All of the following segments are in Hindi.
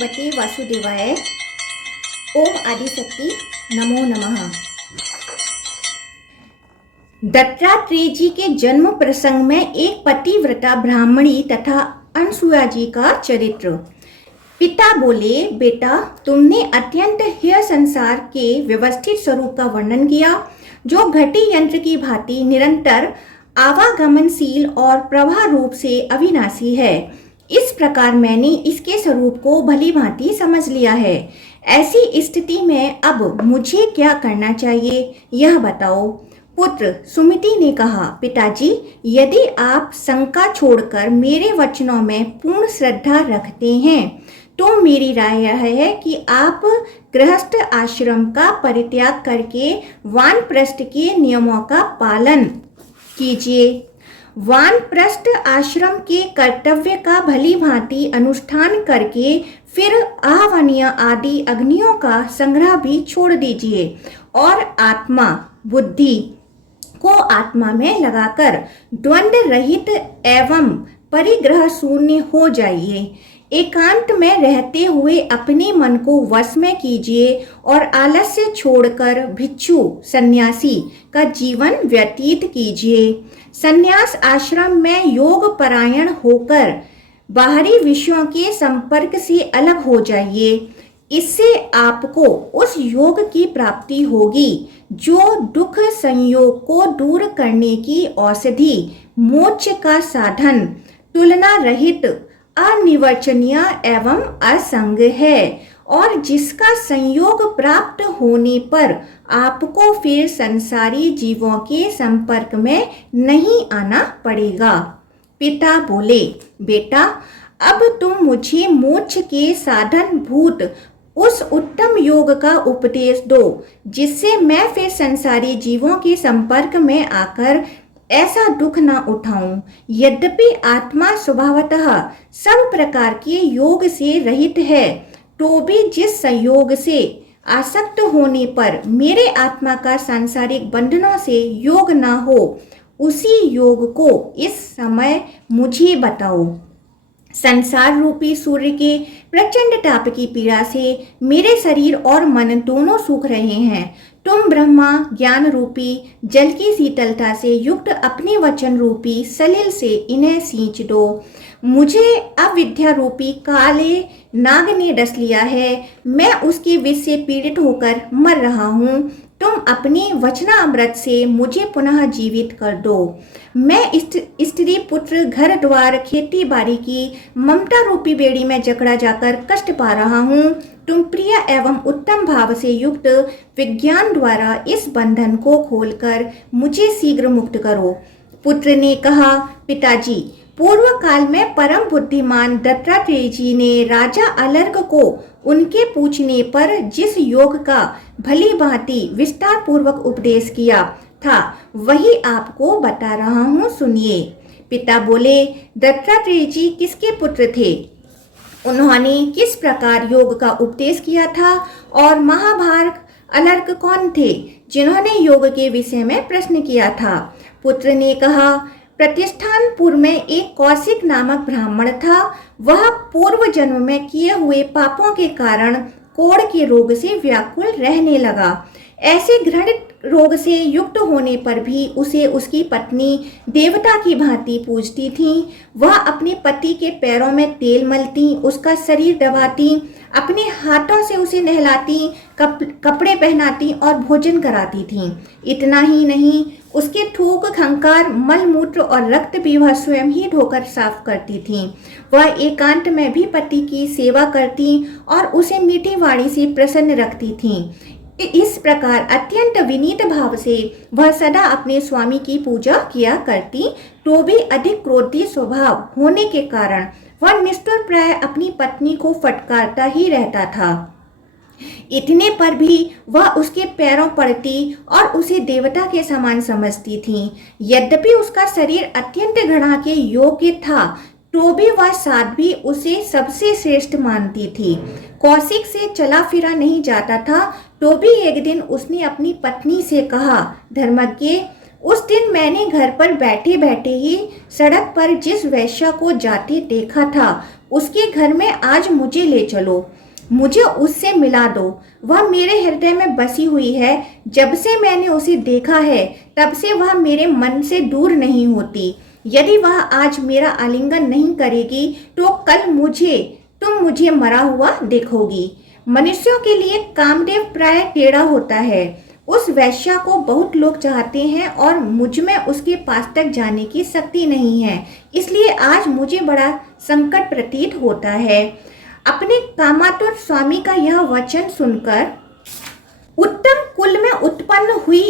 भगवते वासुदेवाय। ओम आदिशक्ति नमो नमः। दत्तात्रेय जी के जन्म प्रसंग में एक पतिव्रता ब्राह्मणी तथा अनसुया जी का चरित्र। पिता बोले, बेटा तुमने अत्यंत हेय संसार के व्यवस्थित स्वरूप का वर्णन किया, जो घटी यंत्र की भांति निरंतर आवागमनशील और प्रवाह रूप से अविनाशी है। इस प्रकार मैंने इसके स्वरूप को भली भांति समझ लिया है। ऐसी स्थिति में अब मुझे क्या करना चाहिए, यह बताओ। पुत्र सुमिति ने कहा, पिताजी यदि आप शंका छोड़कर मेरे वचनों में पूर्ण श्रद्धा रखते हैं तो मेरी राय यह है कि आप गृहस्थ आश्रम का परित्याग करके वानप्रस्थ के नियमों का पालन कीजिए। वानप्रस्थ आश्रम के कर्तव्य का भली भांति अनुष्ठान करके फिर आहवनीय आदि अग्नियों का संग्रह भी छोड़ दीजिए और आत्मा बुद्धि को आत्मा में लगाकर द्वंद्व रहित एवं परिग्रह शून्य हो जाइए। एकांत में रहते हुए अपने मन को वश में कीजिए और आलस्य छोड़कर भिक्षु सन्यासी का जीवन व्यतीत कीजिए। सन्यास आश्रम में योग परायण होकर बाहरी विषयों के संपर्क से अलग हो जाइए। इससे आपको उस योग की प्राप्ति होगी जो दुख संयोग को दूर करने की औषधि, मोक्ष का साधन, तुलना रहित, अनिर्वचनीय एवं असंग है और जिसका संयोग प्राप्त होने पर आपको फिर संसारी जीवों के संपर्क में नहीं आना पड़ेगा। पिता बोले, बेटा अब तुम मुझे मोक्ष के साधन भूत उस उत्तम योग का उपदेश दो जिससे मैं फिर संसारी जीवों के संपर्क में आकर ऐसा दुख न उठाऊं। यद्यपि आत्मा स्वभावतः सब प्रकार के योग से रहित है, तो भी जिस संयोग से आसक्त होने पर मेरे आत्मा का सांसारिक बंधनों से योग न हो, उसी योग को इस समय मुझे बताओ। संसार रूपी सूर्य के प्रचंड ताप की पीड़ा से मेरे शरीर और मन दोनों सूख रहे हैं। तुम ब्रह्मा ज्ञान रूपी जल की शीतलता से युक्त अपने वचन रूपी सलिल से इन्हें सींच दो। मुझे अविद्या रूपी काले नाग ने डस लिया है, मैं उसके विष से पीड़ित होकर मर रहा हूँ। तुम अपने वचनामृत से मुझे पुनः जीवित कर दो। मैं स्त्री पुत्र घर द्वार खेती बाड़ी की ममता रूपी बेड़ी में जकड़ा जाकर कष्ट पा रहा हूँ। तुम प्रिय एवं उत्तम भाव से युक्त विज्ञान द्वारा इस बंधन को खोलकर मुझे शीघ्र मुक्त करो। पुत्र ने कहा, पिताजी पूर्व काल में परम बुद्धिमान दत्तात्रेय जी ने राजा अलर्क को उनके पूछने पर जिस योग का भली भांति विस्तार पूर्वक उपदेश किया था वही आपको बता रहा हूँ, सुनिए। पिता बोले, दत्तात्रेय जी किसके पुत्र थे, उन्होंने किस प्रकार योग का उपदेश किया था और महाभारत अलर्क कौन थे जिन्होंने योग के विषय में प्रश्न किया था। पुत्र ने कहा, प्रतिष्ठानपुर में एक कौशिक नामक ब्राह्मण था। वह पूर्व जन्म में किए हुए पापों के कारण कोढ़ के रोग से व्याकुल रहने लगा। ऐसे घृणित रोग से युक्त होने पर भी उसे उसकी पत्नी देवता की भांति पूजती थी। वह अपने पति के पैरों में तेल मलती, उसका शरीर दबाती, अपने हाथों से उसे नहलाती, कपड़े पहनाती और भोजन कराती थी। इतना ही नहीं, उसके थूक, खंकार, मल मूत्र और रक्त भी वह स्वयं ही धोकर साफ करती थी। वह एकांत में भी पति की सेवा करती और उसे मीठी वाणी से प्रसन्न रखती थी। इस प्रकार अत्यंत विनीत भाव से वह सदा अपने स्वामी की पूजा किया करती, तो भी अधिक क्रोधी स्वभाव होने के कारण वह निष्ठुर प्राय अपनी पत्नी को फटकारता ही रहता था। इतने पर भी वह उसके पैरों पड़ती और उसे देवता के समान समझती थी। यद्यपि उसका शरीर अत्यंत घृणा के योग्य था, तो भी वह साध्वी उसे सबसे श्रेष्ठ मानती थी। कौशिक से चला फिरा नहीं जाता था, तो भी एक दिन उसने अपनी पत्नी से कहा, धर्मज्ञ, उस दिन मैंने घर पर बैठे बैठे ही सड़क पर जिस वैश्या को जाते देखा था, उसके घर में आज मुझे ले चलो, मुझे उससे मिला दो। वह मेरे हृदय में बसी हुई है। जब से मैंने उसे देखा है तब से वह मेरे मन से दूर नहीं होती। यदि वह आज मेरा आलिंगन नहीं करेगी तो कल तुम मुझे मरा हुआ देखोगी। मनुष्यों के लिए कामदेव प्राय टेढ़ा होता है। उस वैश्या को बहुत लोग चाहते हैं और मुझ में उसके पास तक जाने की शक्ति नहीं है, इसलिए आज मुझे बड़ा संकट प्रतीत होता है। अपने कामातुर स्वामी का यह वचन सुनकर उत्तम कुल में उत्पन्न हुई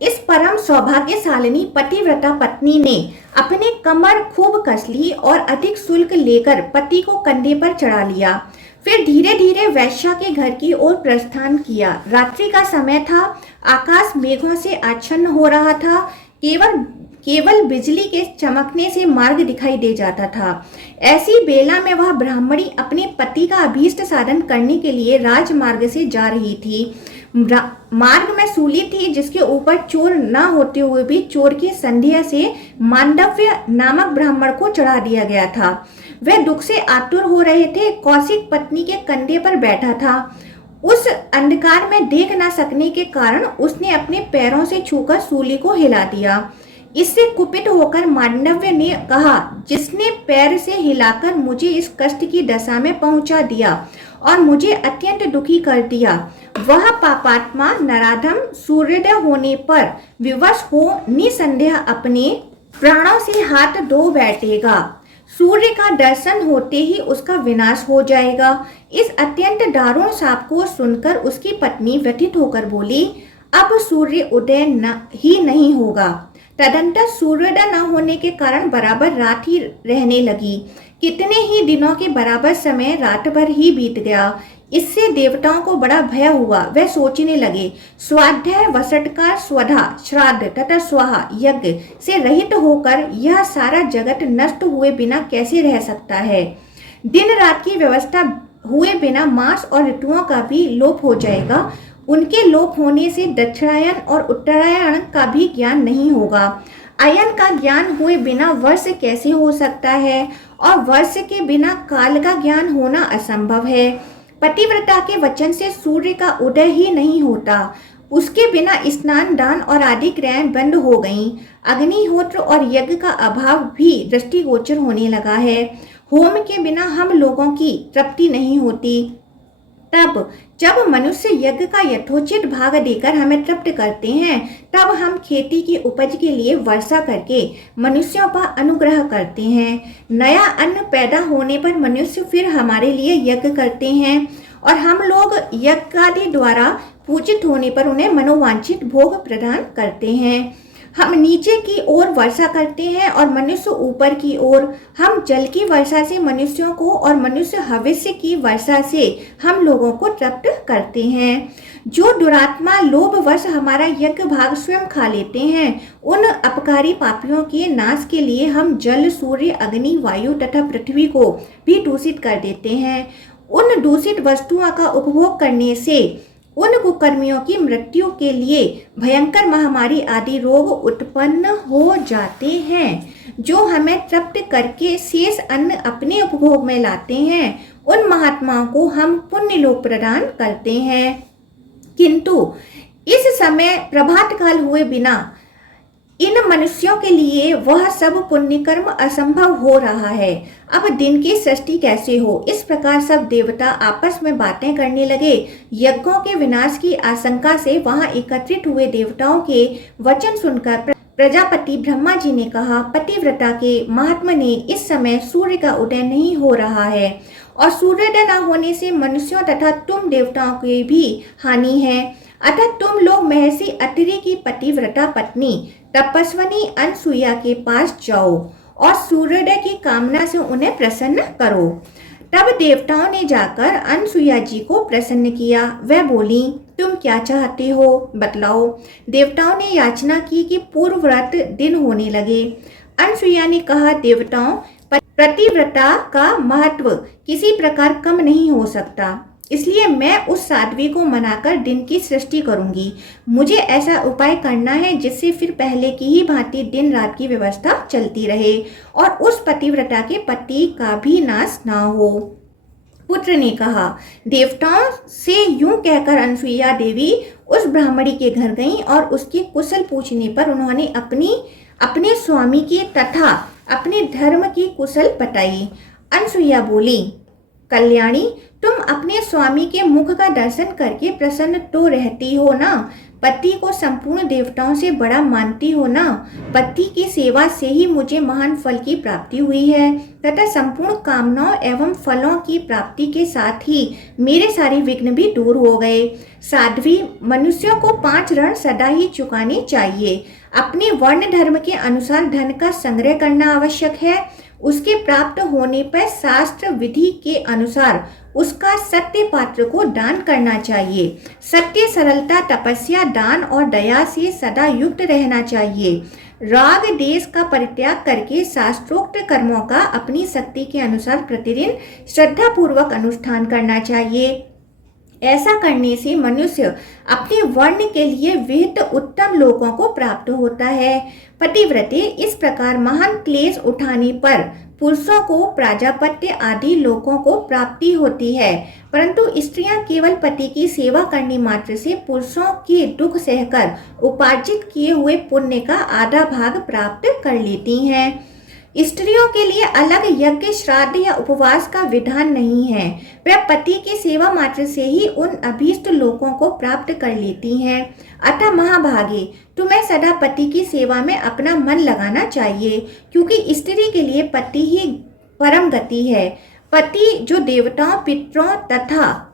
इस परम सौभाग्यशालिनी पतिव्रता पत्नी ने अपने कमर खूब कस ली और अधिक शुल्क लेकर पति को कंधे पर चढ़ा लिया। फिर धीरे धीरे वैश्या के घर की ओर प्रस्थान किया। रात्रि का समय था, आकाश मेघों से आच्छन्न हो रहा था। केवल बिजली के चमकने से मार्ग दिखाई दे जाता था। ऐसी बेला में वह ब्राह्मणी अपने पति का अभीष्ट साधन करने के लिए राजमार्ग से जा रही थी। मार्ग में सूली थी जिसके ऊपर चोर न होते हुए भी चोर की संध्या से मांडव्य नामक ब्राह्मण को चढ़ा दिया गया था। वे दुख से आतुर हो रहे थे। कौशिक पत्नी के कंधे पर बैठा था। उस अंधकार में देख न सकने के कारण उसने अपने पैरों से छूकर सूली को हिला दिया। इससे कुपित होकर मांडव्य ने कहा, जिसने पैर से हिलाकर मुझे इस कष्ट की दशा में पहुंचा दिया और मुझे अत्यंत दुखी कर दिया, वह पापात्मा नराधम सूर्योदय होने पर विवश हो निसंदेह अपने प्राणों से हाथ धो बैठेगा। सूर्य का दर्शन होते ही उसका विनाश हो जाएगा। इस अत्यंत दारुण शाप को सुनकर उसकी पत्नी व्यथित होकर बोली, अब सूर्य उदय ही नहीं होगा। तदंतर सूर्योदय न होने के कारण बराबर रात ही रहने लगी। कितने ही दिनों के बराबर समय रात भर ही बीत गया। इससे देवताओं को बड़ा भय हुआ। वे सोचने लगे, स्वाध्याय, वसटकार, स्वधा, श्राद्ध तथा स्वाहा यज्ञ से रहित होकर यह सारा जगत नष्ट हुए बिना कैसे रह सकता है। दिन रात की व्यवस्था हुए बिना मास और ऋतुओं का भी लोप हो जाएगा। उनके लोप होने से दक्षिणायन और उत्तरायण का भी ज्ञान नहीं होगा। अयन का ज्ञान हुए बिना वर्ष कैसे हो सकता है और वर्ष के बिना काल का ज्ञान होना असंभव है। पतिव्रता के वचन से सूर्य का उदय ही नहीं होता। उसके बिना स्नान, दान और आदि क्रियाएं बंद हो गईं। अग्निहोत्र और यज्ञ का अभाव भी दृष्टिगोचर होने लगा है। होम के बिना हम लोगों की तृप्ति नहीं होती। तब जब मनुष्य यज्ञ का यथोचित भाग देकर हमें तृप्त करते हैं, तब हम खेती की उपज के लिए वर्षा करके मनुष्यों पर अनुग्रह करते हैं। नया अन्न पैदा होने पर मनुष्य फिर हमारे लिए यज्ञ करते हैं और हम लोग यज्ञादि द्वारा पूजित होने पर उन्हें मनोवांछित भोग प्रदान करते हैं। हम नीचे की ओर वर्षा करते हैं और मनुष्य ऊपर की ओर। हम जल की वर्षा से मनुष्यों को और मनुष्य हविष्य की वर्षा से हम लोगों को तृप्त करते हैं। जो दुरात्मा लोभवश हमारा यज्ञ भाग स्वयं खा लेते हैं, उन अपकारी पापियों के नाश के लिए हम जल, सूर्य, अग्नि, वायु तथा पृथ्वी को भी दूषित कर देते हैं। उन दूषित वस्तुओं का उपभोग करने से उन कुकर्मियों की मृत्यु के लिए भयंकर महामारी आदि रोग उत्पन्न हो जाते हैं। जो हमें तृप्त करके शेष अन्न अपने उपभोग में लाते हैं, उन महात्माओं को हम पुण्य लोक प्रदान करते हैं। किंतु इस समय प्रभात काल हुए बिना इन मनुष्यों के लिए वह सब पुण्य कर्म असंभव हो रहा है। अब दिन की सृष्टि कैसे हो। इस प्रकार सब देवता आपस में बातें करने लगे। यज्ञों के विनाश की आशंका से वहां एकत्रित हुए देवताओं के वचन सुनकर प्रजापति ब्रह्मा जी ने कहा, पतिव्रता के महात्मा ने इस समय सूर्य का उदय नहीं हो रहा है और सूर्योदय न होने से मनुष्यों तथा तुम देवताओं की भी हानि है। अतः तुम लोग महर्षि अत्रि की पतिव्रता पत्नी तपस्विनी अनसुईया के पास जाओ और सूर्योदय की कामना से उन्हें प्रसन्न करो। तब देवताओं ने जाकर अनसुईया जी को प्रसन्न किया। वह बोली, तुम क्या चाहते हो, बतलाओ। देवताओं ने याचना की कि पूर्व व्रत दिन होने लगे। अनसुईया ने कहा, देवताओं, पतिव्रता का महत्व किसी प्रकार कम नहीं हो सकता। इसलिए मैं उस साध्वी को मनाकर दिन की सृष्टि करूंगी। मुझे ऐसा उपाय करना है जिससे फिर पहले की ही भांति दिन रात की व्यवस्था चलती रहे और उस पतिव्रता के पति का भी नाश ना हो। पुत्र ने कहा। देवताओं से यूं कहकर अनसुईया देवी उस ब्राह्मणी के घर गईं और उसके कुशल पूछने पर उन्होंने अपने स्वामी की तथा अपने धर्म की कुशल बताई। अनसुईया बोली, कल्याणी, तुम अपने स्वामी के मुख का दर्शन करके प्रसन्न तो रहती हो ना? पति को संपूर्ण देवताओं से बड़ा मानती हो ना? पति की सेवा से ही मुझे महान फल की प्राप्ति हुई है तथा संपूर्ण कामनाओं एवं फलों की प्राप्ति के साथ ही मेरे सारे विघ्न भी दूर हो गए। साध्वी, मनुष्यों को 5 ऋण सदा ही चुकाने चाहिए। अपने वर्ण धर्म के अनुसार धन का संग्रह करना आवश्यक है। उसके प्राप्त होने पर शास्त्र विधि के अनुसार उसका सत्य पात्र को दान करना चाहिए। सत्य, सरलता, तपस्या, दान और दया से सदा युक्त रहना चाहिए। राग देश का परित्याग करके शास्त्रोक्त कर्मों का अपनी शक्ति के अनुसार प्रतिदिन श्रद्धा पूर्वक अनुष्ठान करना चाहिए। ऐसा करने से मनुष्य अपने वर्ण के लिए विहित उत्तम लोकों को प्राप्त होता है। पतिव्रते, इस प्रकार महान क्लेश उठाने पर पुरुषों को प्राजापत्य आदि लोकों को प्राप्ति होती है, परंतु स्त्रियां केवल पति की सेवा करने मात्र से पुरुषों के दुख सहकर उपार्जित किए हुए पुण्य का आधा भाग प्राप्त कर लेती हैं। स्त्रियों के लिए अलग यज्ञ, श्राद्ध या उपवास का विधान नहीं है। वह पति की सेवा मात्र से ही उन अभीष्ट लोकों को प्राप्त कर लेती हैं। अतः महाभागे, तुम्हें सदा पति की सेवा में अपना मन लगाना चाहिए, क्योंकि स्त्री के लिए पति ही परम गति है। पति जो देवताओं, पितरों तथा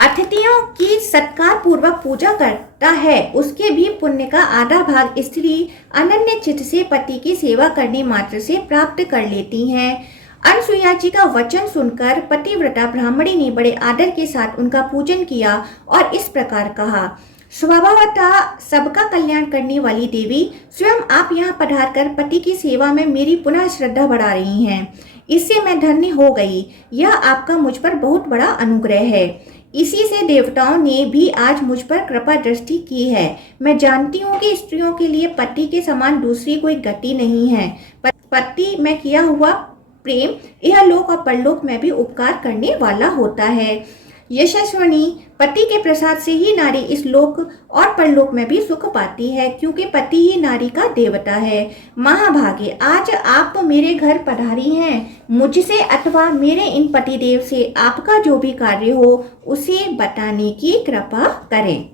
अतिथियों की सत्कार पूर्वक पूजा करता है, उसके भी पुण्य का आधा भाग स्त्री अनन्य चित्त से पति की सेवा करने मात्र से प्राप्त कर लेती हैं। अनसुईया जी का वचन सुनकर पतिव्रता ब्राह्मणी ने बड़े आदर के साथ उनका पूजन किया और इस प्रकार कहा, स्वभावतः सबका कल्याण करने वाली देवी, स्वयं आप यहाँ पधार कर पति की सेवा में मेरी पुनः श्रद्धा बढ़ा रही हैं। इससे मैं धन्य हो गई। यह आपका मुझ पर बहुत बड़ा अनुग्रह है। इसी से देवताओं ने भी आज मुझ पर कृपा दृष्टि की है। मैं जानती हूँ कि स्त्रियों के लिए पति के समान दूसरी कोई गति नहीं है। पति में किया हुआ प्रेम यह लोक और परलोक में भी उपकार करने वाला होता है। यशस्वनी, पति के प्रसाद से ही नारी इस लोक और परलोक में भी सुख पाती है, क्योंकि पति ही नारी का देवता है। महाभागे, आज आप मेरे घर पधारी हैं। मुझसे अथवा मेरे इन पतिदेव से आपका जो भी कार्य हो उसे बताने की कृपा करें।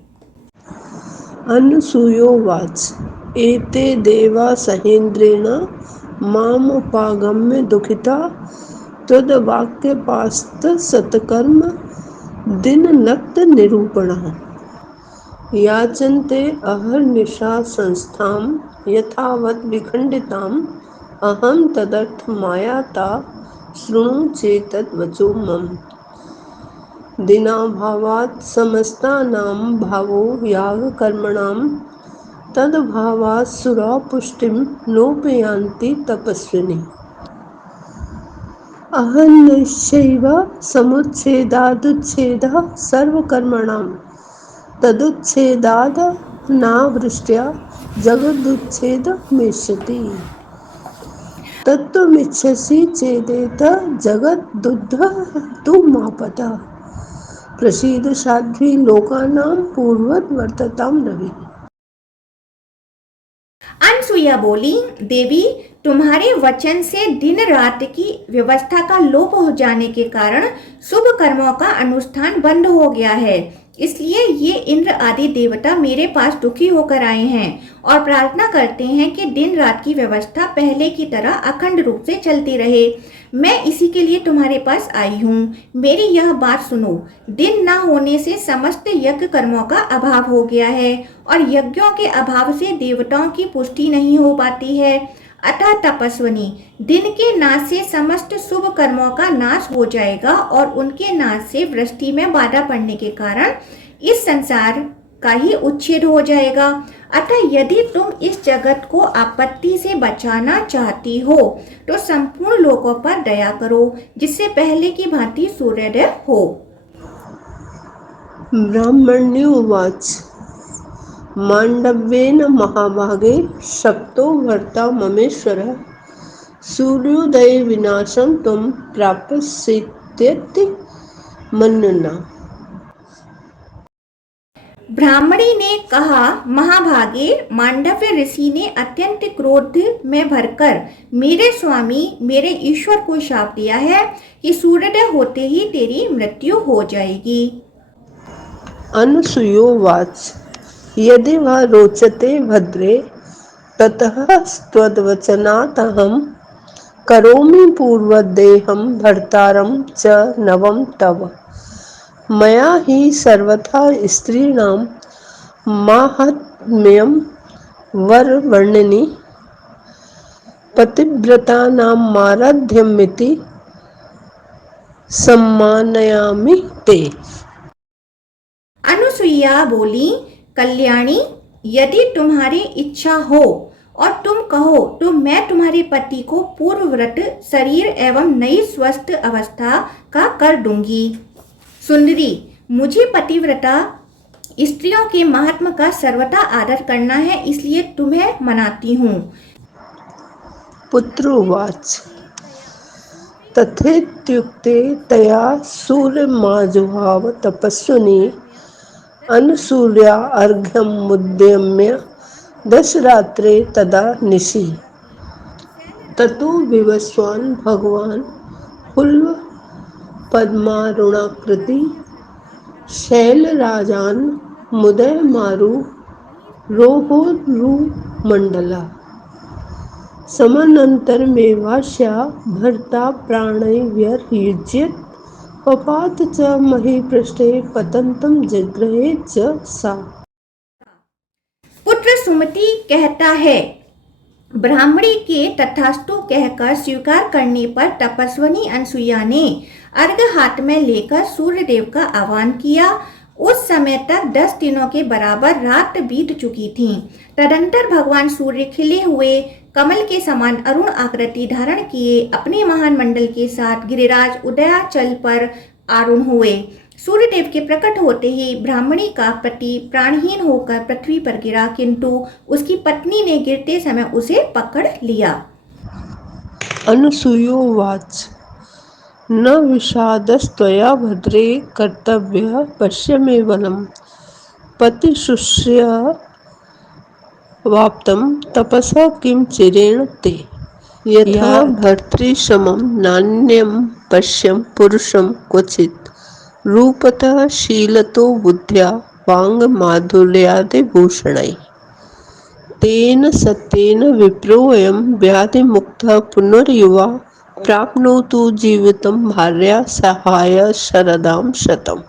अनसूयोवाच एते देवा सहेन्द्रेण मामुपागम्य दुःखिता तद्वाक्यपास्त सत्कर्म दिननक्त निरूपणः याचन्ते अहर्निशा संस्थां यथावत् विखण्डिताम् अहं तदर्थ मायाता शृणु चेतद् वचो मम दिनाभावात् समस्तानां भावो यागकर्मणां तद्भावात् सुरा पुष्टिं नोपयान्ति तपस्विनी अहन्निश्चैव समुच्छेदादुच्छेदः सर्वकर्मणां तदुच्छेदाद् नावृष्ट्या जगदुच्छेदमिष्यति तत्त्वमिच्छसि चेदेत जगदुद्धः तु मापतः प्रसीद साध्वी लोकानां पूर्ववत् वर्ततां रवि। अनसुईया बोली, देवी, तुम्हारे वचन से दिन रात की व्यवस्था का लोप हो जाने के कारण शुभ कर्मों का अनुष्ठान बंद हो गया है। इसलिए ये इंद्र आदि देवता मेरे पास दुखी होकर आए हैं और प्रार्थना करते हैं कि दिन रात की व्यवस्था पहले की तरह अखंड रूप से चलती रहे। मैं इसी के लिए तुम्हारे पास आई हूँ। मेरी यह बात सुनो। दिन न होने से समस्त यज्ञ कर्मों का अभाव हो गया है और यज्ञों के अभाव से देवताओं की पुष्टि नहीं हो पाती है। अतः तपस्विनी, दिन के नाश से समस्त शुभ कर्मों का नाश हो जाएगा और उनके नाश से वृष्टि में बाधा पड़ने के कारण इस संसार का ही उच्छेद हो जाएगा। अतः यदि तुम इस जगत को आपत्ति से बचाना चाहती हो तो संपूर्ण लोकों पर दया करो, जिससे पहले की भांति सूर्योदय हो। ब्राह्मण्योवाच माण्डव्येन महाभागे शक्तो भर्ता ममेश्वरः सूर्योदयविनाशं त्वं प्राप्स्येत्येति मन्युना। ब्राह्मणी ने कहा, महाभागे, मांडव्य ऋषि ने अत्यंत क्रोध में भरकर मेरे स्वामी मेरे ईश्वर को शाप दिया है कि सूर्योदय होते ही तेरी मृत्यु हो जाएगी। अनुसूयोवाच यदि वा रोचते भद्रे ततः त्वद्वचनात् करोमि पूर्वदेहं भर्तारं च नवं तव। मया हि सर्वथा स्त्रीणां माहात्म्यं वरवर्णिनि पतिव्रतानां माराध्यमिति सम्मानयामि ते। अनुसुईया बोली, कल्याणी, यदि तुम्हारी इच्छा हो और तुम कहो तो मैं तुम्हारे पति को पूर्व व्रत शरीर एवं नई स्वस्थ अवस्था का कर दूंगी। सुंदरी, मुझे पतिव्रता स्त्रियों के महात्म का सर्वथा आदर करना है, इसलिए तुम्हें मनाती हूँ। पुत्रोवाच तथेत्युक्ते तया सूर्यमाजुहाव तपस्विनी अनुसूर्या अर्घ्यं मुद्यम्य दशरात्रे तदा निशि। ततो विवस्वान् भगवान् हुल्व पद्मारुणाकृति शैलराजान् मुदयमारु रोहोरुमण्डला समनन्तरमेवास्या भर्ता प्राणैर्व्ययुज्यत पपात च महीपृष्ठे पतन्तं जगृहे च सा। पुत्र सुमति कहता है, ब्राह्मणी के तथास्तु कहकर स्वीकार करने पर तपस्विनी अनसुईया ने अर्घ हाथ में लेकर सूर्यदेव का आह्वान किया। उस समय तक 10 दिनों के बराबर रात बीत चुकी थी। तदंतर भगवान सूर्य खिले हुए कमल के समान अरुण आकृति धारण किए अपने महान मंडल के साथ गिरिराज उदयाचल पर आरूढ़ हुए। सूर्यदेव के प्रकट होते ही ब्राह्मणी का पति प्राणहीन होकर पृथ्वी पर गिरा, किंतु उसकी पत्नी ने गिरते समय उसे पकड़ लिया। अनुसूयोवाच न विषादस्त्वया भद्रे कर्तव्य पश्य मे वनं पतिशुश्र्य वाप्तं तपसा किं चिरेण ते। यथा भर्तृसमं नान्यं पश्यं पुरुषं क्वचित् रूपतः शीलतो बुद्ध्या वाङ्माधुर्यादिभूषणैः। तेन सत्येन विप्रोऽयं व्याधिमुक्तः पुनर्युवा प्राप्नोतु जीवितं भार्या सहाय शरदां शतम्।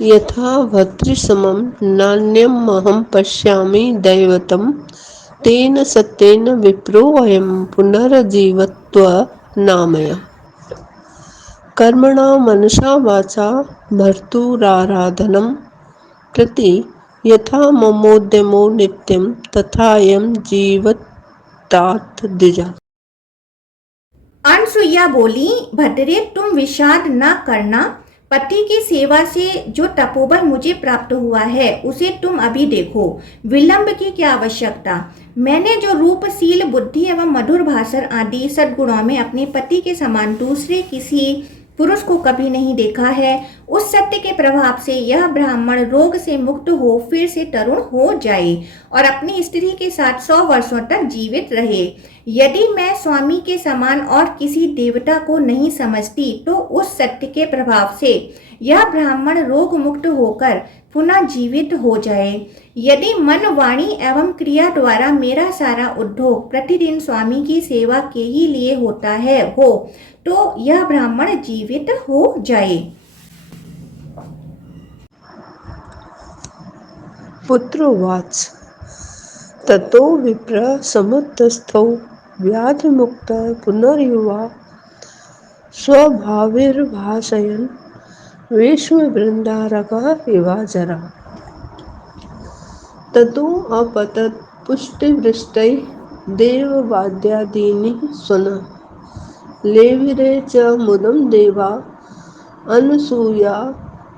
यथा भर्तृसमं नान्यमहं पश्यामि दैवतं तेन सत्येन विप्रोऽयं पुनर्जीवत्वनामयः। कर्मणा मनसा वाचा भर्तुराराधनं प्रति यथा ममोद्यमो नित्यं तथायं जीवत्तात द्विजा। अनसुईया बोली, भद्रे, तुम विषाद न करना। पति की सेवा से जो तपोबल मुझे प्राप्त हुआ है उसे तुम अभी देखो, विलंब की क्या आवश्यकता। मैंने जो रूपशील, बुद्धि एवं मधुर भाषण आदि सद्गुणों में अपने पति के समान दूसरे किसी पुरुष को कभी नहीं देखा है, उस सत्य के प्रभाव से यह ब्राह्मण रोग से मुक्त हो फिर से तरुण हो जाए और अपनी स्त्री के साथ 100 वर्षों तक जीवित रहे। यदि मैं स्वामी के समान और किसी देवता को नहीं समझती तो उस सत्य के प्रभाव से यह ब्राह्मण रोग मुक्त होकर पुनः जीवित हो जाए। यदि मन, वाणी एवं क्रिया द्वारा मेरा सारा उद्योग प्रतिदिन स्वामी की सेवा के ही लिए होता है तो यह ब्राह्मण जीवित हो जाए। पुत्रोवाच ततो विप्र समुत्थस्थौ व्याधिमुक्तः पुनर्युवा स्वभावैर्भाषयन् विश्ववृन्दारकः इवाजरा। ततो अपतत् पुष्टिवृष्टैः देववाद्यादीनि स्वनः लेविरे च मुदं देवा अनुसूया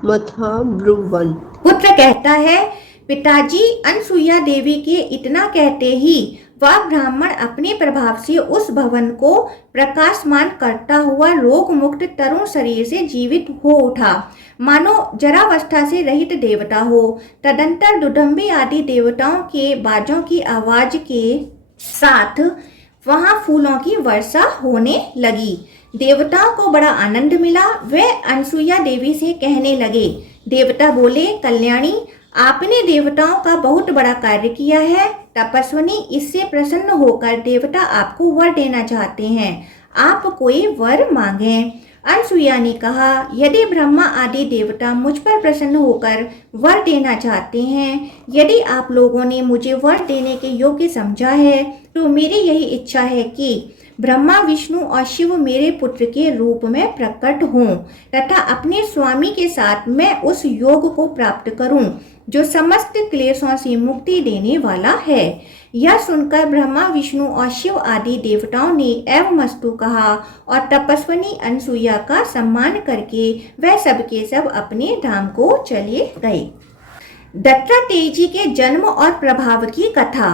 मथा ब्रुवन। पुत्र कहता है, पिताजी, अनसुईया देवी के इतना कहते ही वह ब्राह्मण अपने प्रभाव से उस भवन को प्रकाशमान करता हुआ रोग मुक्त तरुण शरीर से जीवित हो उठा, मानो जरावस्था से रहित देवता हो। तदंतर दुदंबी आदि देवताओं के बाजों की आवाज के साथ वहां फूलों की वर्षा होने लगी। देवताओं को बड़ा आनंद मिला। वे अनसुईया देवी से कहने लगे, देवता बोले, कल्याणी, आपने देवताओं का बहुत बड़ा कार्य किया है। तपस्विनी, इससे प्रसन्न होकर देवता आपको वर देना चाहते हैं। आप कोई वर मांगें। अनसुईया ने कहा, यदि ब्रह्मा आदि देवता मुझ पर प्रसन्न होकर वर देना चाहते हैं, यदि आप लोगों ने मुझे वर देने के योग्य समझा है, तो मेरी यही इच्छा है कि ब्रह्मा, विष्णु और शिव मेरे पुत्र के रूप में प्रकट हों तथा अपने स्वामी के साथ मैं उस योग को प्राप्त करूं जो समस्त क्लेशों से मुक्ति देने वाला है। यह सुनकर ब्रह्मा, विष्णु और शिव आदि देवताओं ने एवमस्तु कहा और तपस्विनी अनसुईया का सम्मान करके वह सब के सब अपने धाम को चले गए। दत्तात्रेय के जन्म और प्रभाव की कथा।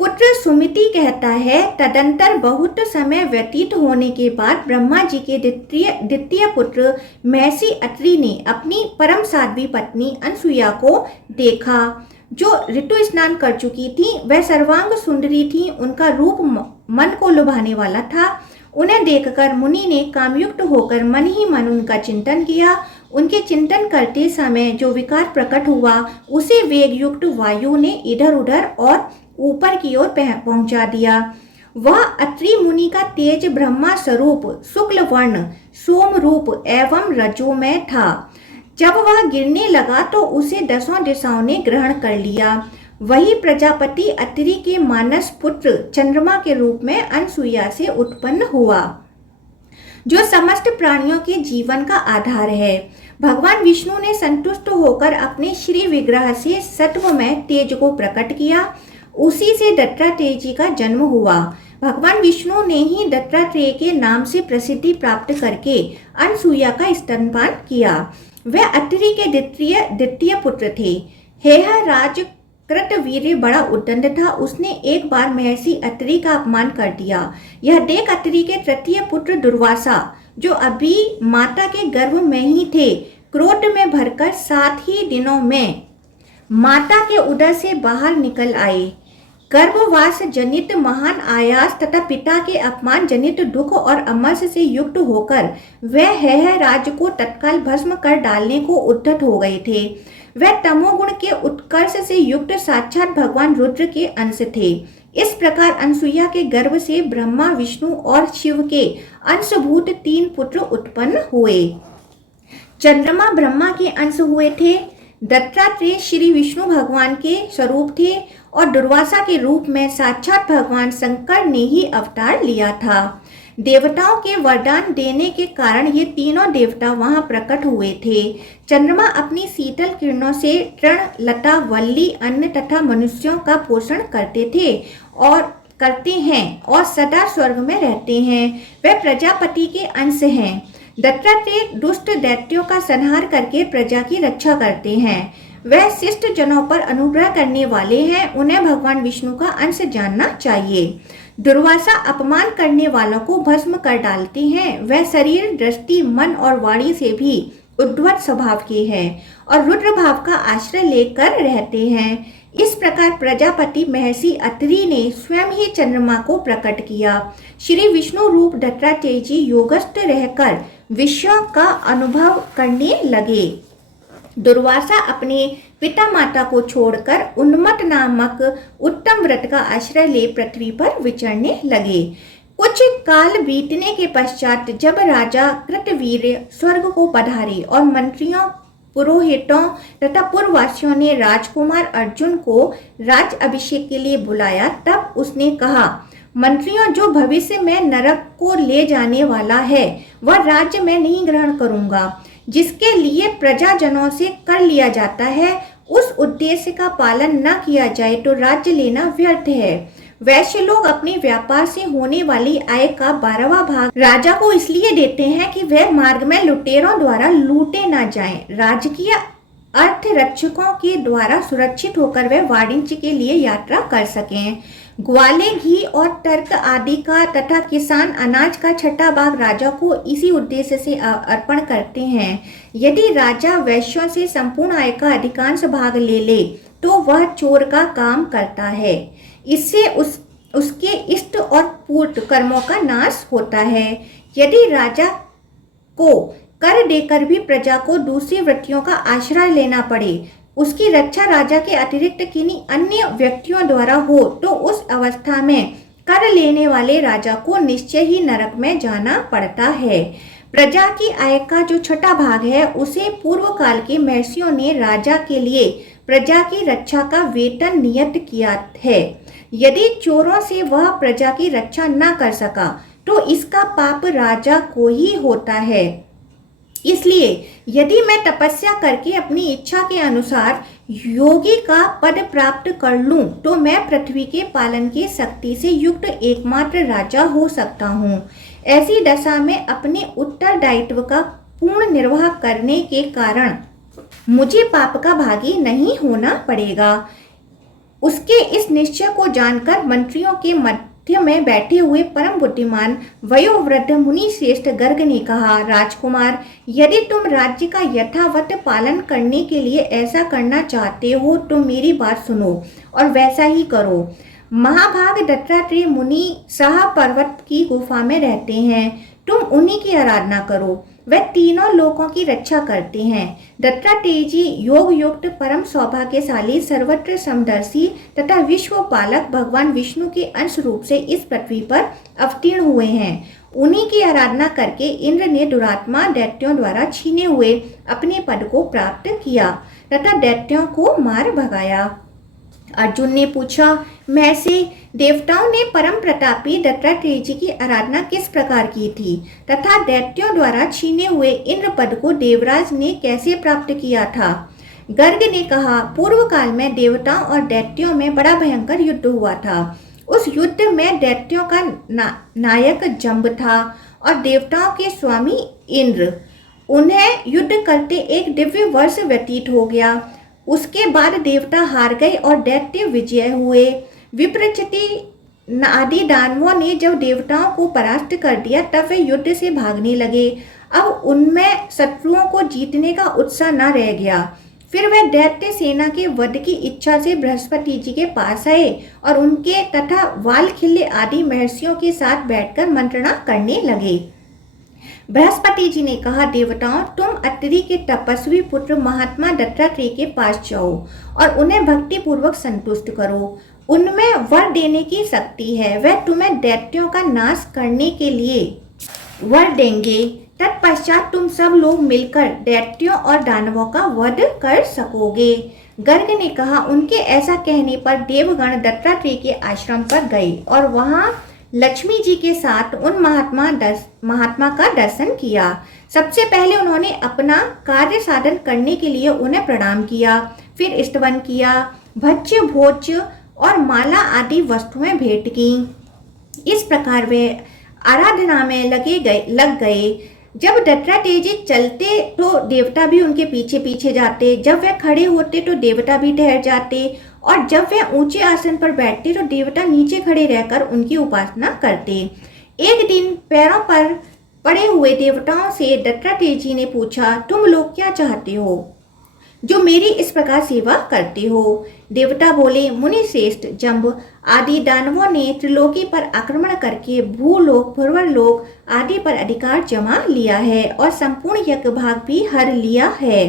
पुत्र सुमिति कहता है, तदंतर बहुत समय व्यतीत होने के बाद ब्रह्मा जी के द्वितीय पुत्र महर्षि अत्रि ने अपनी परम साध्वी पत्नी अनसुईया को देखा, जो ऋतु स्नान कर चुकी थी। वह सर्वांग सुंदरी थी, उनका रूप मन को लुभाने वाला था। उन्हें देखकर मुनि ने कामयुक्त होकर मन ही मन उनका चिंतन किया। उनके चिंतन करते समय जो विकार प्रकट हुआ, उसे वेग युक्त वायु ने इधर उधर और ऊपर की ओर पहुंचा दिया। वह अत्रि मुनि का तेज ब्रह्मा स्वरूप शुक्ल वर्ण, सोम रूप एवं रजोमय था। जब वह गिरने लगा तो उसे 10 दिशाओं ने ग्रहण कर लिया। वही प्रजापति अत्रि के मानस पुत्र चंद्रमा के रूप में अनसुईया से उत्पन्न हुआ, जो समस्त प्राणियों के जीवन का आधार है। भगवान विष्णु ने संतुष्ट होकर अपने श्री विग्रह से सत्वमय तेज को प्रकट किया। उसी से दत्तात्रेय जी का जन्म हुआ। भगवान विष्णु ने ही दत्तात्रेय के नाम से प्रसिद्धि प्राप्त करके अनसुईया का स्तनपान किया। वह अत्रि के द्वितीय पुत्र थे। हेह राज कृतवीर्य बड़ा उद्दंड था। उसने एक बार महर्षि अत्रि का अपमान कर दिया। यह देख अत्रि के तृतीय पुत्र दुर्वासा, जो अभी माता के गर्भ में ही थे, क्रोध में भरकर 7 ही दिनों में माता के उदर से बाहर निकल आए। गर्भवास जनित महान आयास तथा पिता के अपमान जनित दुख और अमर्ष से युक्त होकर वह हेह राज को तत्काल भस्म कर डालने को उद्यत हो गए थे। वह तमोगुण के उत्कर्ष से युक्त साक्षात भगवान रुद्र के अंश थे। इस प्रकार अनसुईया के गर्भ से ब्रह्मा, विष्णु और शिव के अंशभूत 3 पुत्र उत्पन्न हुए। चंद्रमा ब्रह्मा के अंश हुए थे। दत्तात्रेय श्री विष्णु भगवान के स्वरूप थे और दुर्वासा के रूप में साक्षात भगवान शंकर ने ही अवतार लिया था। देवताओं के वरदान देने के कारण ये तीनों देवता वहां प्रकट हुए थे। चंद्रमा अपनी शीतल किरणों से तृण, लता, वल्ली, अन्न तथा मनुष्यों का पोषण करते थे और करते हैं और सदा स्वर्ग में रहते हैं। वे प्रजापति के अंश हैं। दत्तात्रेय दुष्ट दैत्यों का संहार करके प्रजा की रक्षा करते हैं। वह शिष्ट जनों पर अनुग्रह करने वाले हैं। उन्हें भगवान विष्णु का अंश जानना चाहिए। दुर्वासा अपमान करने वालों को भस्म कर डालते हैं। वह शरीर, दृष्टि, मन और वाणी से भी उद्धत स्वभाव के हैं और रुद्र भाव का आश्रय लेकर रहते हैं। इस प्रकार प्रजापति महर्षि अत्रि ने स्वयं ही चंद्रमा को प्रकट किया। श्री विष्णु रूप दत्तात्रेय जी योगस्थ रहकर विषयों का अनुभव करने लगे। दुर्वासा अपने पिता माता को छोड़कर उन्मत्त नामक उत्तम व्रत का आश्रय ले पृथ्वी पर विचरने लगे। कुछ काल बीतने के पश्चात जब राजा कृतवीर्य स्वर्ग को पधारे और मंत्रियों, पुरोहितों तथा पूर्ववासियों ने राजकुमार अर्जुन को राज अभिषेक के लिए बुलाया, तब उसने कहा, मंत्रियों, जो भविष्य में नरक को ले जाने वाला है वह राज्य में नहीं ग्रहण करूंगा। जिसके लिए प्रजाजनों से कर लिया जाता है, उस उद्देश्य का पालन न किया जाए तो राज्य लेना व्यर्थ है। वैश्य लोग अपने व्यापार से होने वाली आय का 12वां भाग राजा को इसलिए देते हैं कि वह मार्ग में लुटेरों द्वारा लूटे न जाएं। राजकीय अर्थ रक्षकों के द्वारा सुरक्षित होकर वे वाणिज्य के लिए यात्रा कर सकें। ग्वाले, घी और टर्क आदि का तथा किसान अनाज का छठा भाग राजा को इसी उद्देश्य से अर्पण करते हैं। यदि राजा वैश्यों से संपूर्ण आय का अधिकांश भाग ले तो वह चोर का काम करता है। इससे उसके इष्ट और पूर्त कर्मों का नाश होता है। यदि राजा को कर देकर भी प्रजा को दूसरी वृत्तियों का आश्रय लेना पड़े, उसकी रक्षा राजा के अतिरिक्त किन्हीं अन्य व्यक्तियों द्वारा हो, तो उस अवस्था में कर लेने वाले राजा को निश्चय ही नरक में जाना पड़ता है। प्रजा की आय का जो छठा भाग है, उसे पूर्व काल के महर्षियों ने राजा के लिए प्रजा की रक्षा का वेतन नियत किया है। यदि चोरों से वह प्रजा की रक्षा न कर सका तो इसका पाप राजा को ही होता है। इसलिए यदि मैं तपस्या करके अपनी इच्छा के अनुसार योगी का पद प्राप्त कर लूं, तो मैं पृथ्वी के पालन की शक्ति से युक्त एकमात्र राजा हो सकता हूँ। ऐसी दशा में अपने उत्तरदायित्व का पूर्ण निर्वाह करने के कारण मुझे पाप का भागी नहीं होना पड़ेगा। उसके इस निश्चय को जानकर मंत्रियों के मध्य में बैठे हुए परम बुद्धिमान वयोवृद्ध मुनि श्रेष्ठ गर्ग ने कहा, राजकुमार, यदि तुम राज्य का यथावत पालन करने के लिए ऐसा करना चाहते हो तो मेरी बात सुनो और वैसा ही करो। महाभाग दत्तात्रेय मुनि सहा पर्वत की गुफा में रहते हैं। तुम उन्हीं की आराधना करो, वे तीनों लोकों की रक्षा करते हैं। दत्तात्रेय जी योग युक्त परम सौभाग्यशाली सर्वत्र समदर्शी तथा विश्व पालक भगवान विष्णु के अंश रूप से इस पृथ्वी पर अवतीर्ण हुए हैं। उन्हीं की आराधना करके इंद्र ने दुरात्मा दैत्यों द्वारा छीने हुए अपने पद को प्राप्त किया तथा दैत्यों को मार भगाया। अर्जुन ने पूछा, महर्षि, देवताओं ने परम प्रतापी दत्तात्रेय जी की आराधना किस प्रकार की थी तथा दैत्यों द्वारा छीने हुए इंद्र पद को देवराज ने कैसे प्राप्त किया था? गर्ग ने कहा, पूर्व काल में देवताओं और दैत्यों में बड़ा भयंकर युद्ध हुआ था। उस युद्ध में दैत्यों का नायक जंब था और देवताओं के स्वामी इंद्र। उन्हें युद्ध करते एक दिव्य वर्ष व्यतीत हो गया। उसके बाद देवता हार गए और दैत्य विजय हुए। विप्रचिति आदि दानवों ने जब देवताओं को परास्त कर दिया तब वे युद्ध से भागने लगे। अब उनमें शत्रुओं को जीतने का उत्साह न रह गया। फिर वे दैत्य सेना के वध की इच्छा से बृहस्पति जी के पास आए और उनके तथा वालखिल्य आदि महर्षियों के साथ बैठकर मंत्रणा करने लगे। बृहस्पति जी ने कहा, देवताओं, तुम अत्रि के तपस्वी पुत्र महात्मा दत्तात्रेय के पास जाओ और उन्हें भक्ति पूर्वक संतुष्ट करो। उनमें वर देने की शक्ति है। वह तुम्हें दैत्यों का नाश करने के लिए वर देंगे। तत्पश्चात तुम सब लोग मिलकर दैत्यों और दानवों का वध कर सकोगे। गर्ग ने कहा, उनके ऐसा कहने पर देवगण दत्तात्रेय के आश्रम पर गए और वहां लक्ष्मी जी के साथ उन महात्मा का दर्शन किया। सबसे पहले उन्होंने अपना कार्य साधन करने के लिए उन्हें प्रणाम किया, फिर स्तवन किया, भक्ष्य भोज्य और माला आदि वस्तुएं भेंट की। इस प्रकार वे आराधना में लग गए। जब दत्तात्रेय जी चलते तो देवता भी उनके पीछे पीछे जाते, जब वे खड़े होते तो देवता भी ठहर जाते और जब वे ऊंचे आसन पर बैठते तो देवता नीचे खड़े रहकर उनकी उपासना करते। एक दिन पैरों पर पड़े हुए देवताओं से दत्तात्रेय जी ने पूछा, तुम लोग क्या चाहते हो जो मेरी इस प्रकार सेवा करते हो? देवता बोले, मुनि श्रेष्ठ, जंब आदि दानवों ने त्रिलोकी पर आक्रमण करके भूलोक, भुवर्लोक आदि पर अधिकार जमा लिया है और संपूर्ण यज्ञ भाग भी हर लिया है।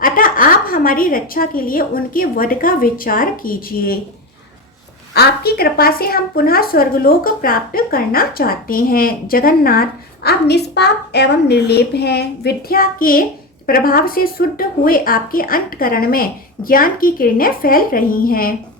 अतः आप हमारी रक्षा के लिए उनके वध का विचार कीजिए। आपकी कृपा से हम पुनः स्वर्गलोक प्राप्त करना चाहते हैं। जगन्नाथ, आप निष्पाप एवं निर्लेप हैं। विद्या के प्रभाव से शुद्ध हुए आपके अंतकरण में ज्ञान की किरणें फैल रही हैं।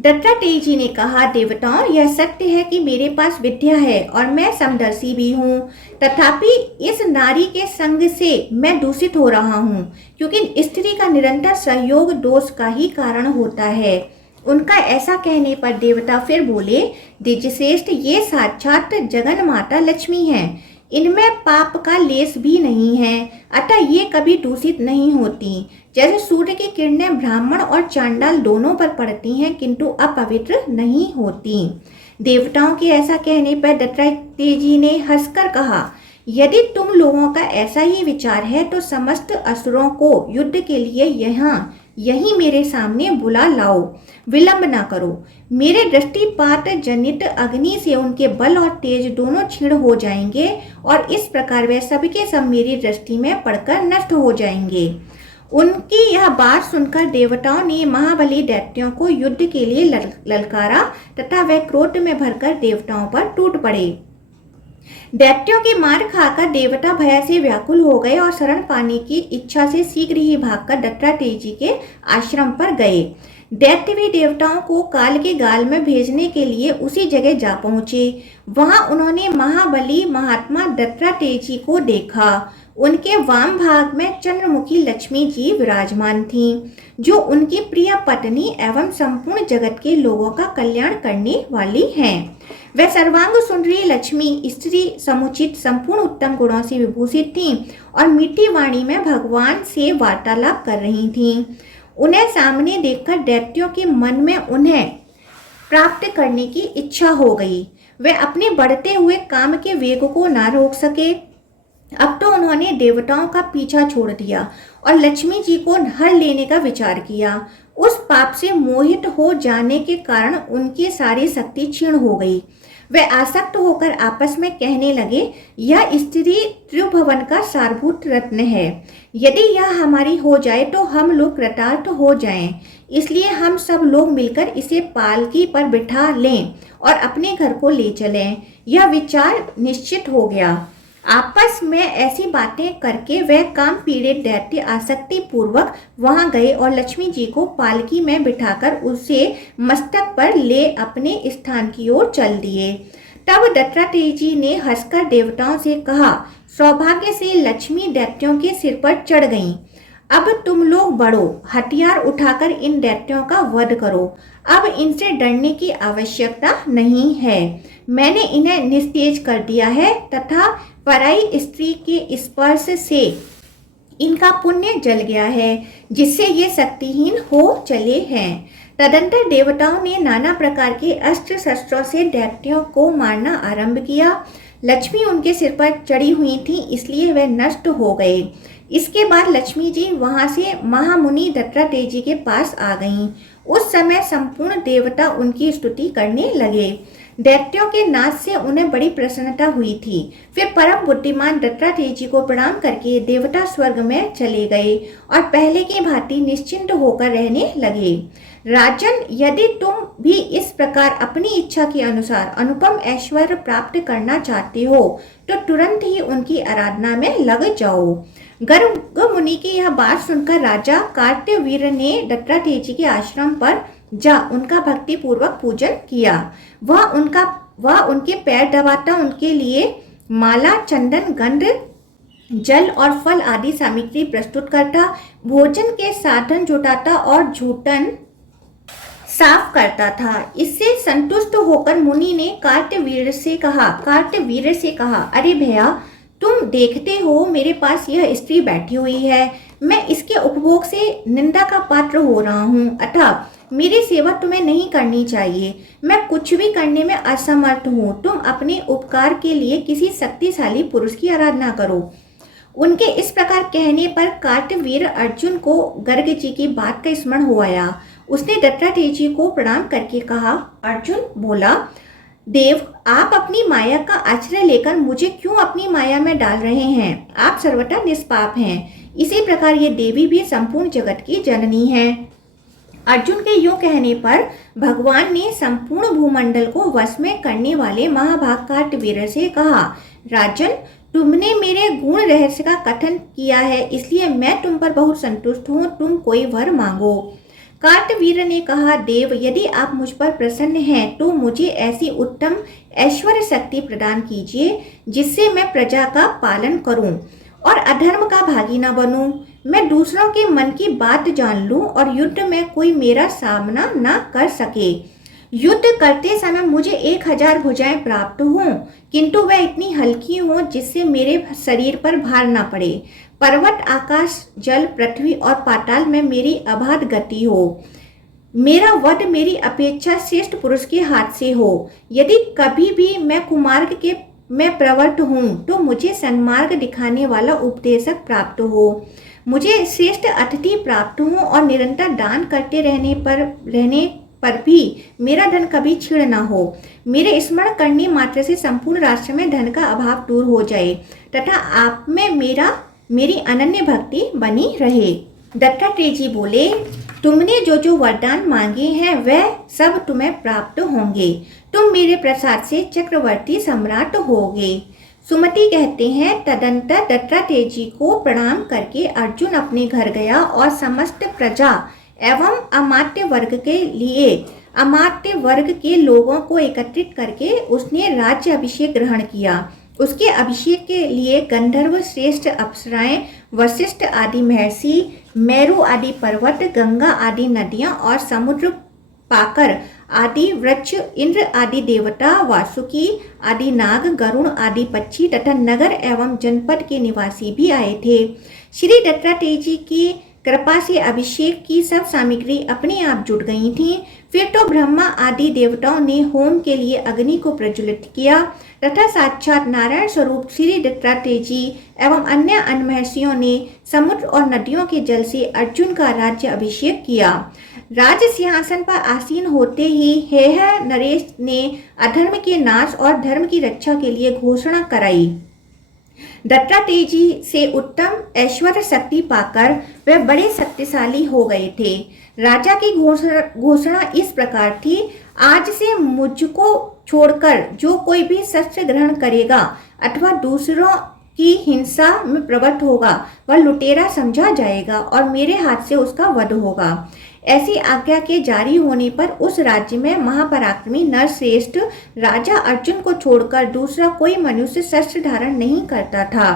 दत्तात्रेय जी ने कहा, देवताओं, यह सत्य है कि मेरे पास विद्या है और मैं समदर्शी भी हूँ, तथापि इस नारी के संग से मैं दूषित हो रहा हूँ, क्योंकि स्त्री का निरंतर सहयोग दोष का ही कारण होता है। उनका ऐसा कहने पर देवता फिर बोले, द्विजश्रेष्ठ, ये साक्षात जगन माता लक्ष्मी हैं। इनमें पाप का लेस भी नहीं है, अतः ये कभी दूषित नहीं होती। जैसे सूर्य की किरणें ब्राह्मण और चांडाल दोनों पर पड़ती हैं, किंतु अपवित्र नहीं होती। देवताओं के ऐसा कहने पर दत्तात्रेय जी ने हंसकर कहा, यदि तुम लोगों का ऐसा ही विचार है तो समस्त असुरों को युद्ध के लिए यहीं मेरे सामने बुला लाओ, विलंब ना करो। मेरे दृष्टिपात जनित अग्नि से उनके बल और तेज दोनों क्षीण हो जाएंगे और इस प्रकार वे सबके सब मेरी दृष्टि में पड़कर नष्ट हो जाएंगे। उनकी यह बात सुनकर देवताओं ने महाबली दैत्यों को युद्ध के लिए ललकारा तथा वे क्रोध में भरकर देवताओं पर टूट पड़े। दैत्यों के मार खाकर देवता भय से व्याकुल हो गए और शरण पाने की इच्छा से शीघ्र ही भागकर दत्तात्रेय जी के आश्रम पर गए। दैत्य भी देवताओं को काल के गाल में भेजने के लिए उसी जगह जा पहुंचे। वहां उन्होंने महाबली महात्मा दत्तात्रेय जी को देखा। उनके वाम भाग में चंद्रमुखी लक्ष्मी जी विराजमान थीं, जो उनकी प्रिय पत्नी एवं संपूर्ण जगत के लोगों का कल्याण करने वाली हैं। वह सर्वांग सुंदरी लक्ष्मी स्त्री समुचित संपूर्ण उत्तम गुणों से विभूषित थीं और मीठी वाणी में भगवान से वार्तालाप कर रही थीं। उन्हें सामने देखकर दैत्यों के मन में उन्हें प्राप्त करने की इच्छा हो गई। वे अपने बढ़ते हुए काम के वेग को ना रोक सके। अब तो उन्होंने देवताओं का पीछा छोड़ दिया और लक्ष्मी जी को हर लेने का विचार किया। उस पाप से मोहित हो जाने के कारण उनकी सारी शक्ति क्षीण हो गई। वे आसक्त होकर आपस में कहने लगे, यह स्त्री त्रिभुवन का सारभूत रत्न है। यदि यह हमारी हो जाए तो हम लोग कृतार्थ हो जाएं। इसलिए हम सब लोग मिलकर इसे पालकी पर बिठा लें और अपने घर को ले चलें। यह विचार निश्चित हो गया। आपस में ऐसी बातें करके वह काम पीड़ित दैत्य आसक्ति पूर्वक वहां गए और लक्ष्मी जी को पालकी में बिठाकर उसे मस्तक पर ले अपने स्थान की ओर चल दिए। तब दत्तात्रेय जी ने हंसकर देवताओं से कहा, सौभाग्य से लक्ष्मी दैत्यों के सिर पर चढ़ गईं। अब तुम लोग बढ़ो, हथियार उठाकर इन दैत्यों का वध करो। अब इनसे डरने की आवश्यकता नहीं है। मैंने इन्हें निस्तेज कर दिया है तथा पराई स्त्री के स्पर्श से इनका पुण्य जल गया है, जिससे ये शक्तिहीन हो चले हैं। तदंतर देवताओं ने नाना प्रकार के अस्त्र शस्त्रों से दैत्यों को मारना आरंभ किया। लक्ष्मी उनके सिर पर चढ़ी हुई थी, इसलिए वे नष्ट हो गए। इसके बाद लक्ष्मी जी वहां से महामुनि दत्तात्रेय जी के पास आ गईं। उस समय संपूर्ण देवता उनकी स्तुति करने लगे। दैत्यों के नाच से उन्हें बड़ी प्रसन्नता हुई थी। फिर परम बुद्धिमान दत्तात्रेय जी को प्रणाम करके देवता स्वर्ग में चले गए और पहले की भांति निश्चिंत होकर रहने लगे। राजन, यदि तुम भी इस प्रकार अपनी इच्छा के अनुसार अनुपम ऐश्वर्य प्राप्त करना चाहते हो तो तुरंत ही उनकी आराधना में लग जाओ। गर्ग मुनि की यह बात सुनकर राजा कार्तवीर्य ने दत्तात्रेय जी के आश्रम पर जा उनका भक्ति पूर्वक पूजन किया। वह उनके पैर दबाता, उनके लिए माला, चंदन, गंध, जल और फल आदि सामग्री प्रस्तुत करता, भोजन के साधन जुटाता और झूठन साफ करता था। इससे संतुष्ट होकर मुनि ने कार्तवीर्य से कहा, अरे भैया, तुम देखते हो मेरे पास यह स्त्री बैठी हुई है। मैं इसके उपभोग से निंदा का पात्र हो रहा हूँ, अतः मेरी सेवा तुम्हें नहीं करनी चाहिए। मैं कुछ भी करने में असमर्थ हूँ। तुम अपने उपकार के लिए किसी शक्तिशाली पुरुष की आराधना करो। उनके इस प्रकार कहने पर कार्तवीर्य अर्जुन को गर्ग जी की बात का स्मरण हो आया। उसने दत्तात्रेय जी को प्रणाम करके कहा, अर्जुन बोला, देव, आप अपनी माया का आश्रय लेकर मुझे क्यों अपनी माया में डाल रहे हैं? आप सर्वथा निष्पाप हैं। इसी प्रकार ये देवी भी संपूर्ण जगत की जननी है। अर्जुन के यूं कहने पर भगवान ने संपूर्ण भूमंडल को वश में करने वाले महाभाग कार्तवीर्य से कहा, राजन, तुमने मेरे गुण रहस्य का कथन किया है, इसलिए मैं तुम पर बहुत संतुष्ट हूँ। तुम कोई वर मांगो। कार्तवीर्य ने कहा, देव, यदि आप मुझ पर प्रसन्न हैं तो मुझे ऐसी उत्तम ऐश्वर्य शक्ति प्रदान कीजिए जिससे मैं प्रजा का पालन करूं और अधर्म का भागी न बनूं। मैं दूसरों के मन की बात जान लूं और युद्ध में कोई मेरा सामना न कर सके। युद्ध करते समय मुझे 1000 भुजाएं प्राप्त हों, किंतु वह इतनी हल्की हों जिससे मेरे शरीर पर भार न पड़े। पर्वत, आकाश, जल, पृथ्वी और पाताल में मेरी अबाध गति हो। मेरा वध मेरी अपेक्षा श्रेष्ठ पुरुष के हाथ से हो। यदि कभी भी मैं कुमार्ग के मैं प्रवृत्त हूँ तो मुझे सन्मार्ग दिखाने वाला उपदेशक प्राप्त हो। मुझे श्रेष्ठ अतिथि प्राप्त हो और निरंतर दान करते रहने पर भी मेरा धन कभी क्षीण न हो। मेरे स्मरण करने मात्र से संपूर्ण राष्ट्र में धन का अभाव दूर हो जाए तथा आप में मेरी अनन्य भक्ति बनी रहे। दत्तात्रेय जी बोले, तुमने जो जो वरदान मांगे हैं वह सब तुम्हें प्राप्त होंगे। तुम मेरे प्रसाद से चक्रवर्ती सम्राट होगे। सुमति कहते हैं, तदंतर दत्तात्रेय जी को प्रणाम करके अर्जुन अपने घर गया और समस्त प्रजा एवं अमात्य वर्ग के लोगों को एकत्रित करके उसने राज्य अभिषेक ग्रहण किया। उसके अभिषेक के लिए गंधर्व, श्रेष्ठ अप्सराएं, वशिष्ठ आदि महर्षि, मेरु आदि पर्वत, गंगा आदि नदियां और समुद्र, पाकर आदि वृक्ष, इंद्र आदि देवता, वासुकी आदि नाग, गरुण आदि पक्षी तथा नगर एवं जनपद के निवासी भी आए थे। श्री दत्तात्रेय जी की कृपा से अभिषेक की सब सामग्री अपने आप जुट गई थी। फिर तो ब्रह्मा आदि देवताओं ने होम के लिए अग्नि को प्रज्वलित किया तथा साक्षात नारायण स्वरूप श्री दत्तात्रेय जी एवं अन्य महर्षियों ने समुद्र और नदियों के जल से अर्जुन का राज्य अभिषेक किया। राज सिंहासन पर आसीन होते ही हेह नरेश ने अधर्म के नाश और धर्म की रक्षा के लिए घोषणा कराई। दत्तात्रेय जी से उत्तम ऐश्वर्य शक्ति पाकर वे बड़े शक्तिशाली हो गए थे। राजा की घोषणा इस प्रकार थी, आज से मुझको छोड़कर जो कोई भी शस्त्र ग्रहण करेगा अथवा दूसरों की हिंसा में प्रवृत्त होगा वह लुटेरा समझा जाएगा और मेरे हाथ से उसका वध होगा। ऐसी आज्ञा के जारी होने पर उस राज्य में महापराक्रमी नरश्रेष्ठ राजा अर्जुन को छोड़कर दूसरा कोई मनुष्य शस्त्र धारण नहीं करता था।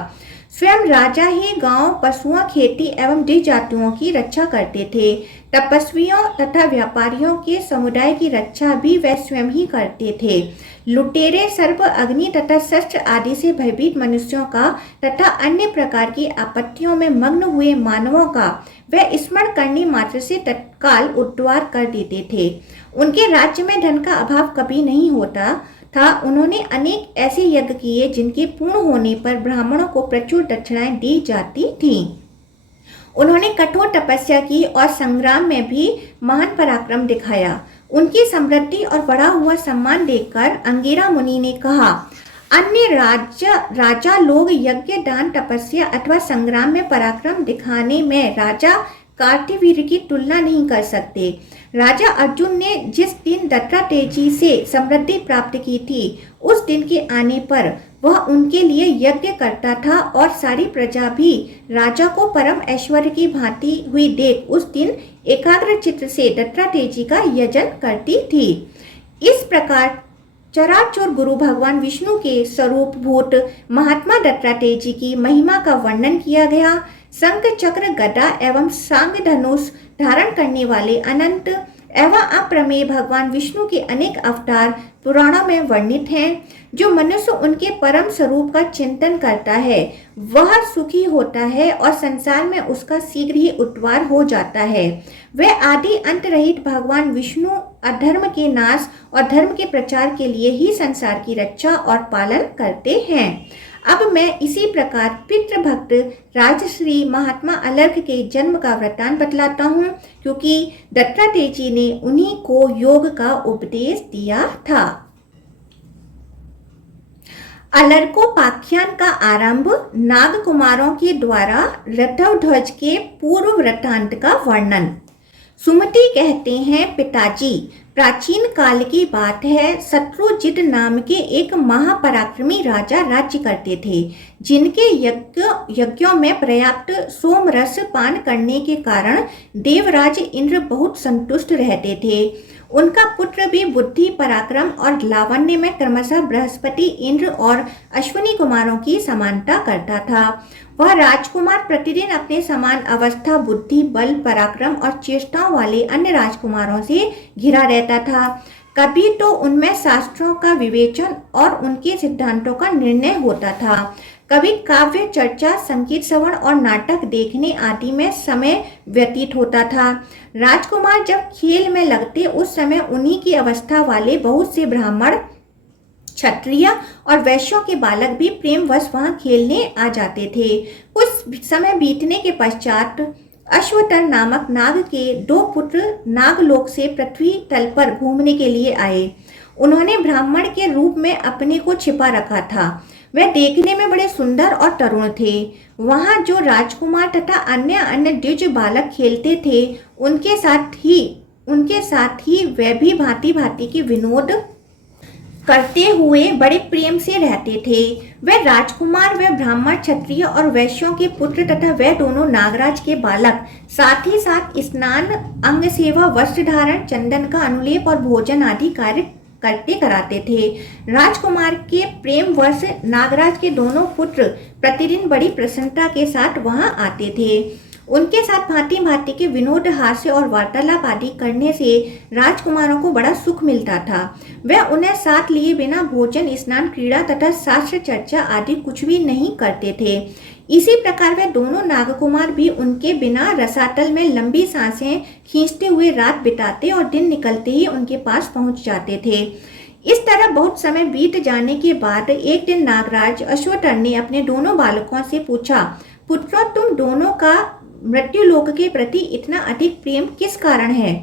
स्वयं राजा ही गांव, पशुओं, खेती एवं द्विज जातियों की रक्षा करते थे। तपस्वियों तथा व्यापारियों के समुदाय की रक्षा भी वह स्वयं ही करते थे। लुटेरे, सर्प, अग्नि तथा शस्त्र आदि से भयभीत मनुष्यों का तथा अन्य प्रकार की आपत्तियों में मग्न हुए मानवों का वह स्मरण करने मात्र से तत्काल उद्धार कर देते थे। उनके राज्य में धन का अभाव कभी नहीं होता था। उन्होंने अनेक ऐसे यज्ञ किए जिनके पूर्ण होने पर ब्राह्मणों को प्रचुर दक्षिणाएं दी जाती थीं। उन्होंने कठोर तपस्या की और संग्राम में भी महान पराक्रम दिखाया। उनकी समृद्धि और बढ़ा हुआ सम्मान देखकर अंगिरा मुनि ने कहा, अन्य राजा लोग यज्ञ, दान, तपस्या अथवा संग्राम में पराक्रम दिखाने में राजा कार्तवीर्य की तुलना नहीं कर सकते। राजा अर्जुन ने जिस दिन दत्तात्रेय जी से समृद्धि प्राप्त की थी उस दिन के आने पर वह उनके लिए यज्ञ करता था और सारी प्रजा भी राजा को परम ऐश्वर्य की भांति हुई देख उस दिन एकाग्र चित्त से दत्तात्रेय जी का यजन करती थी। इस प्रकार चराचर गुरु भगवान विष्णु के स्वरूप भूत महात्मा दत्तात्रेय जी की महिमा का वर्णन किया गया। शंख, चक्र, गदा एवं सांग धनुष धारण करने वाले अनंत एवं अप्रमेय भगवान विष्णु के अनेक अवतार पुराणों में वर्णित हैं। जो मनुष्य उनके परम स्वरूप का चिंतन करता है वह सुखी होता है और संसार में उसका शीघ्र ही उद्धार हो जाता है। वह आदि अंत रहित भगवान विष्णु अधर्म के नाश और धर्म के प्रचार के लिए ही संसार की रक्षा और पालन करते हैं। अब मैं इसी प्रकार पितृभक्त राजश्री महात्मा अलर्क के जन्म का वृत्तांत बतलाता हूँ, क्योंकि दत्तात्रेय जी ने उन्हीं को योग का उपदेश दिया था। अलर्कोपाख्यान का आरंभ नाग कुमारों के द्वारा रथव ध्वज के पूर्व वृत्तांत का वर्णन। सुमति कहते हैं, पिताजी, प्राचीन काल की बात है। शत्रुजित नाम के एक महापराक्रमी राजा राज्य करते थे, जिनके यज्ञों में पर्याप्त सोम रस पान करने के कारण देवराज इंद्र बहुत संतुष्ट रहते थे। उनका पुत्र भी बुद्धि, पराक्रम और लावण्य में क्रमशः बृहस्पति, इंद्र और अश्विनी कुमारों की समानता करता था। वह राजकुमार प्रतिदिन अपने समान अवस्था, बुद्धि, बल, पराक्रम और चेष्टाओं वाले अन्य राजकुमारों से घिरा रहता था। कभी तो उनमें शास्त्रों का विवेचन और उनके सिद्धांतों का निर्णय होता था, कभी काव्य चर्चा, संगीत श्रवण और नाटक देखने आदि में समय व्यतीत होता था। राजकुमार जब खेल में लगते उस समय उन्हीं की अवस्था वाले बहुत से ब्राह्मण, क्षत्रिय और वैश्यों के बालक भी प्रेमवश वहां खेलने आ जाते थे। कुछ समय बीतने के पश्चात अश्वतर नामक नाग के 2 पुत्र नागलोक से पृथ्वी तल पर घूमने के लिए आए। उन्होंने ब्राह्मण के रूप में अपने को छिपा रखा था। वे देखने में बड़े सुंदर और तरुण थे। वहां जो राजकुमार तथा अन्य द्विज बालक खेलते थे, उनके साथ ही वे भी भांति भांति के विनोद करते हुए बड़े प्रेम से रहते थे। वे राजकुमार, वे ब्राह्मण, क्षत्रिय और वैश्यों के पुत्र तथा वे दोनों नागराज के बालक साथ ही साथ स्नान, अंग सेवा, वस्त्र धारण, चंदन का अनुलेप और भोजन आदि कार्य कराते थे। राजकुमार के प्रेम वर्ष नागराज के दोनों पुत्र प्रतिदिन बड़ी प्रसन्नता के साथ वहां आते थे। उनके साथ भांति भांति के विनोद, हास्य और वार्तालाप आदि करने से राजकुमारों को बड़ा सुख मिलता था। वे उन्हें साथ लिए बिना भोजन, स्नान, क्रीड़ा तथा शास्त्र चर्चा आदि कुछ भी नहीं करते थे। इसी प्रकार वे दोनों नागकुमार भी उनके बिना रसातल में लंबी सांसें खींचते हुए रात बिताते और दिन निकलते ही उनके पास पहुंच जाते थे। इस तरह बहुत समय बीत जाने के बाद एक दिन नागराज अश्वतर ने अपने दोनों बालकों से पूछा, पुत्रों, तुम दोनों का मृत्युलोक के प्रति इतना अधिक प्रेम किस कारण है?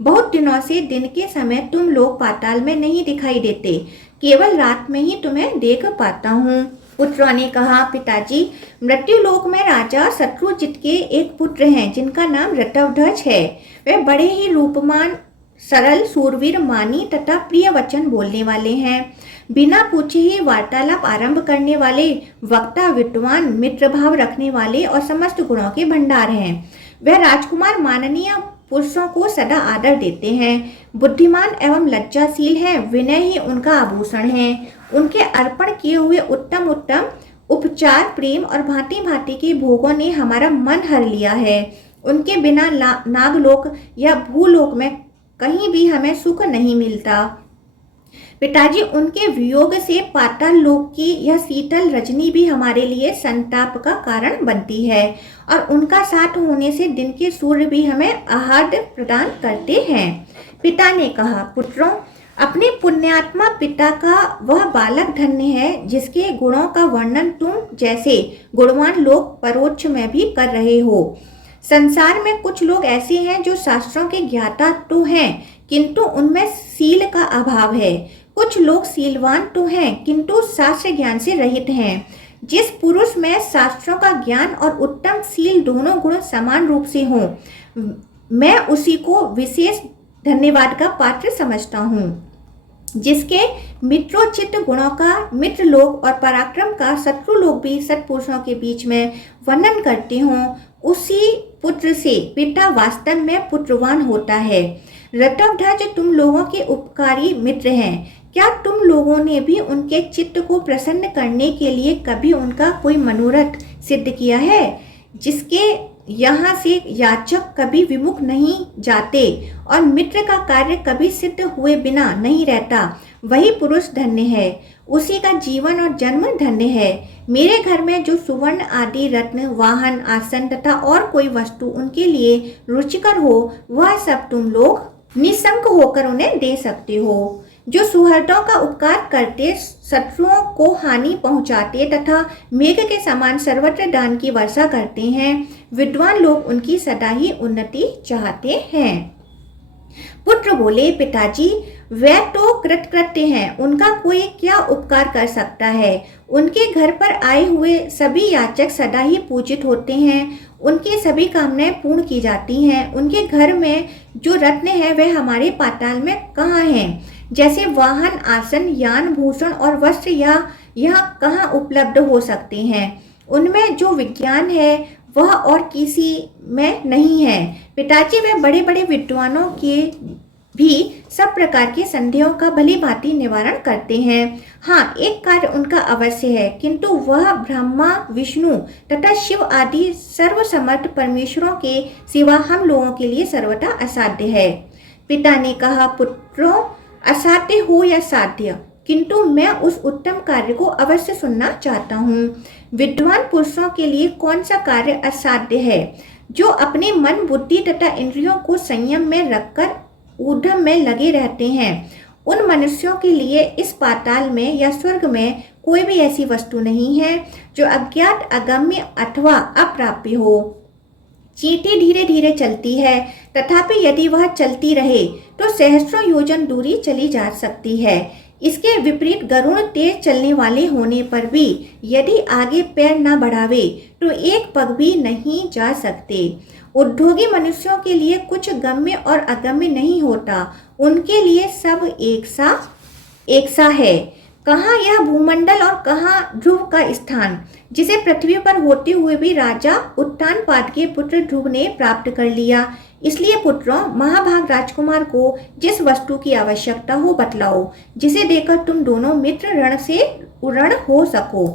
बहुत दिनों से दिन के समय तुम लोग पाताल में नहीं दिखाई देते, केवल रात में ही तुम्हें देख पाता हूँ। पुत्रों ने कहा, पिताजी, मृत्युलोक में राजा शत्रुजित के एक पुत्र हैं जिनका नाम रतवध्वज है। वे बड़े ही रूपमान, सरल, सूरवीर, मानी तथा प्रिय वचन बोलने वाले हैं। बिना पूछे ही वार्तालाप आरंभ करने वाले, वक्ता, विद्वान, मित्र भाव रखने वाले और समस्त गुणों के भंडार हैं। वह राजकुमार माननीय पुरुषों को सदा आदर देते हैं, बुद्धिमान एवं लज्जाशील हैं, विनय ही उनका आभूषण है। उनके अर्पण किए हुए उत्तम उपचार, प्रेम और भांति भांति के भोगों ने हमारा मन हर लिया है। उनके बिना नागलोक या भूलोक में कहीं भी हमें सुख नहीं मिलता। पिताजी, उनके वियोग से पाताल लोक की यह शीतल रजनी भी हमारे लिए संताप का कारण बनती है और उनका साथ होने से दिन के सूर्य भी हमें आहार प्रदान करते हैं। पिता ने कहा, पुत्रों, अपने पुण्यात्मा पिता का वह बालक धन्य है जिसके गुणों का वर्णन तुम जैसे गुणवान लोग परोक्ष में भी कर रहे हो। संसार में कुछ लोग ऐसे हैं जो शास्त्रों के ज्ञाता तो हैं किंतु उनमें सील का अभाव है। कुछ लोग सीलवान तो हैं किंतु शास्त्र ज्ञान से रहित हैं। जिस पुरुष में शास्त्रों का ज्ञान और उत्तम सील दोनों गुण समान रूप से हों, मैं उसी को विशेष धन्यवाद का पात्र समझता हूँ। जिसके मित्रोचित गुणों का मित्र लोग और पराक्रम का शत्रु लोग भी सत्पुरुषों के बीच में वर्णन करते हों, उसी पुत्र से पिता वास्तव में पुत्रवान होता है। रतवध्वज तुम लोगों के उपकारी मित्र हैं। क्या तुम लोगों ने भी उनके चित्त को प्रसन्न करने के लिए कभी उनका कोई मनोरथ सिद्ध किया है, जिसके यहाँ से याचक कभी विमुख नहीं जाते और मित्र का कार्य कभी सिद्ध हुए बिना नहीं रहता? वही पुरुष धन्य है, उसी का जीवन और जन्म धन्य है। मेरे घर में जो सुवर्ण आदि रत्न, वाहन, आसन तथा और कोई वस्तु उनके लिए रुचिकर हो, वह सब तुम लोग निशंक होकर उन्हें दे सकते हो। जो सुहृदों का उपकार करते, शत्रुओं को हानि पहुंचाते तथा मेघ के समान सर्वत्र दान की वर्षा करते हैं, विद्वान लोग उनकी सदा ही उन्नति चाहते हैं। पुत्र बोले, पिताजी, वे तो कृतकृत्य हैं, उनका कोई क्या उपकार कर सकता है। उनके घर पर आए हुए सभी याचक सदा ही पूजित होते हैं, उनकी सभी कामनाएं पूर्ण की जाती हैं। उनके घर में जो रत्न है वह हमारे पाताल में कहाँ हैं? जैसे वाहन, आसन, यान, भूषण और वस्त्र यह कहाँ उपलब्ध हो सकते हैं? उनमें जो विज्ञान है वह और किसी में नहीं है। पिताजी, वे बड़े बड़े विद्वानों के भी सब प्रकार के संदेहों का भली भांति निवारण करते हैं। हाँ, एक कार्य उनका अवश्य है, किंतु वह ब्रह्मा, विष्णु तथा शिव आदि सर्वसमर्थ परमेश्वरों के सिवा हम लोगों के लिए सर्वथा असाध्य है। पिता ने कहा, पुत्रों, असाध्य हो या साध्य, किंतु मैं उस उत्तम कार्य को अवश्य सुनना चाहता हूँ। विद्वान पुरुषों के लिए कौन सा कार्य असाध्य है? जो अपने मन, बुद्धि तथा इंद्रियों को संयम में रखकर उद्यम में लगे रहते हैं, उन मनुष्यों के लिए इस पाताल में या स्वर्ग में कोई भी ऐसी वस्तु नहीं है जो अज्ञात, अगम्य अथवा अप्राप्य हो। चींटी धीरे धीरे चलती है, तथापि यदि वह चलती रहे तो सहस्रों योजन दूरी चली जा सकती है। इसके विपरीत गरुड़ तेज चलने वाले होने पर भी यदि आगे पैर न बढ़ावे तो एक पग भी नहीं जा सकते। उद्योगी मनुष्यों के लिए कुछ गम्य और अगम्य नहीं होता, उनके लिए सब एक सा है। कहाँ यह भूमंडल और कहाँ ध्रुव का स्थान, जिसे पृथ्वी पर होते हुए भी राजा उत्तानपाद के पुत्र ध्रुव ने प्राप्त कर लिया। इसलिए पुत्रों, महाभाग राजकुमार को जिस वस्तु की आवश्यकता हो बतलाओ, जिसे देकर तुम दोनों मित्र ऋण हो सको।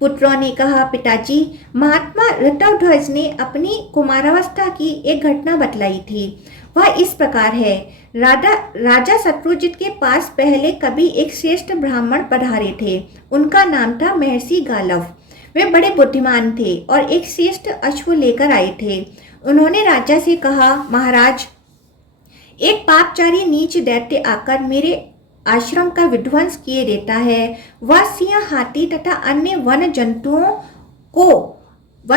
पुत्रों ने कहा, पिताजी, महात्मा ऋतवध्वज ने अपनी कुमारावस्था की एक घटना बतलाई थी। वह इस प्रकार है। राजा शत्रुजित के पास पहले कभी एक श्रेष्ठ ब्राह्मण पधारे थे। उनका नाम था महर्षि गालव। वे बड़े बुद्धिमान थे और एक श्रेष्ठ अश्व लेकर आए थे। उन्होंने राजा से कहा, महाराज, एक पापचारी नीच दैत्य आकर मेरे आश्रम का विध्वंस किए देता है। वह सिंह, हाथी तथा अन्य वन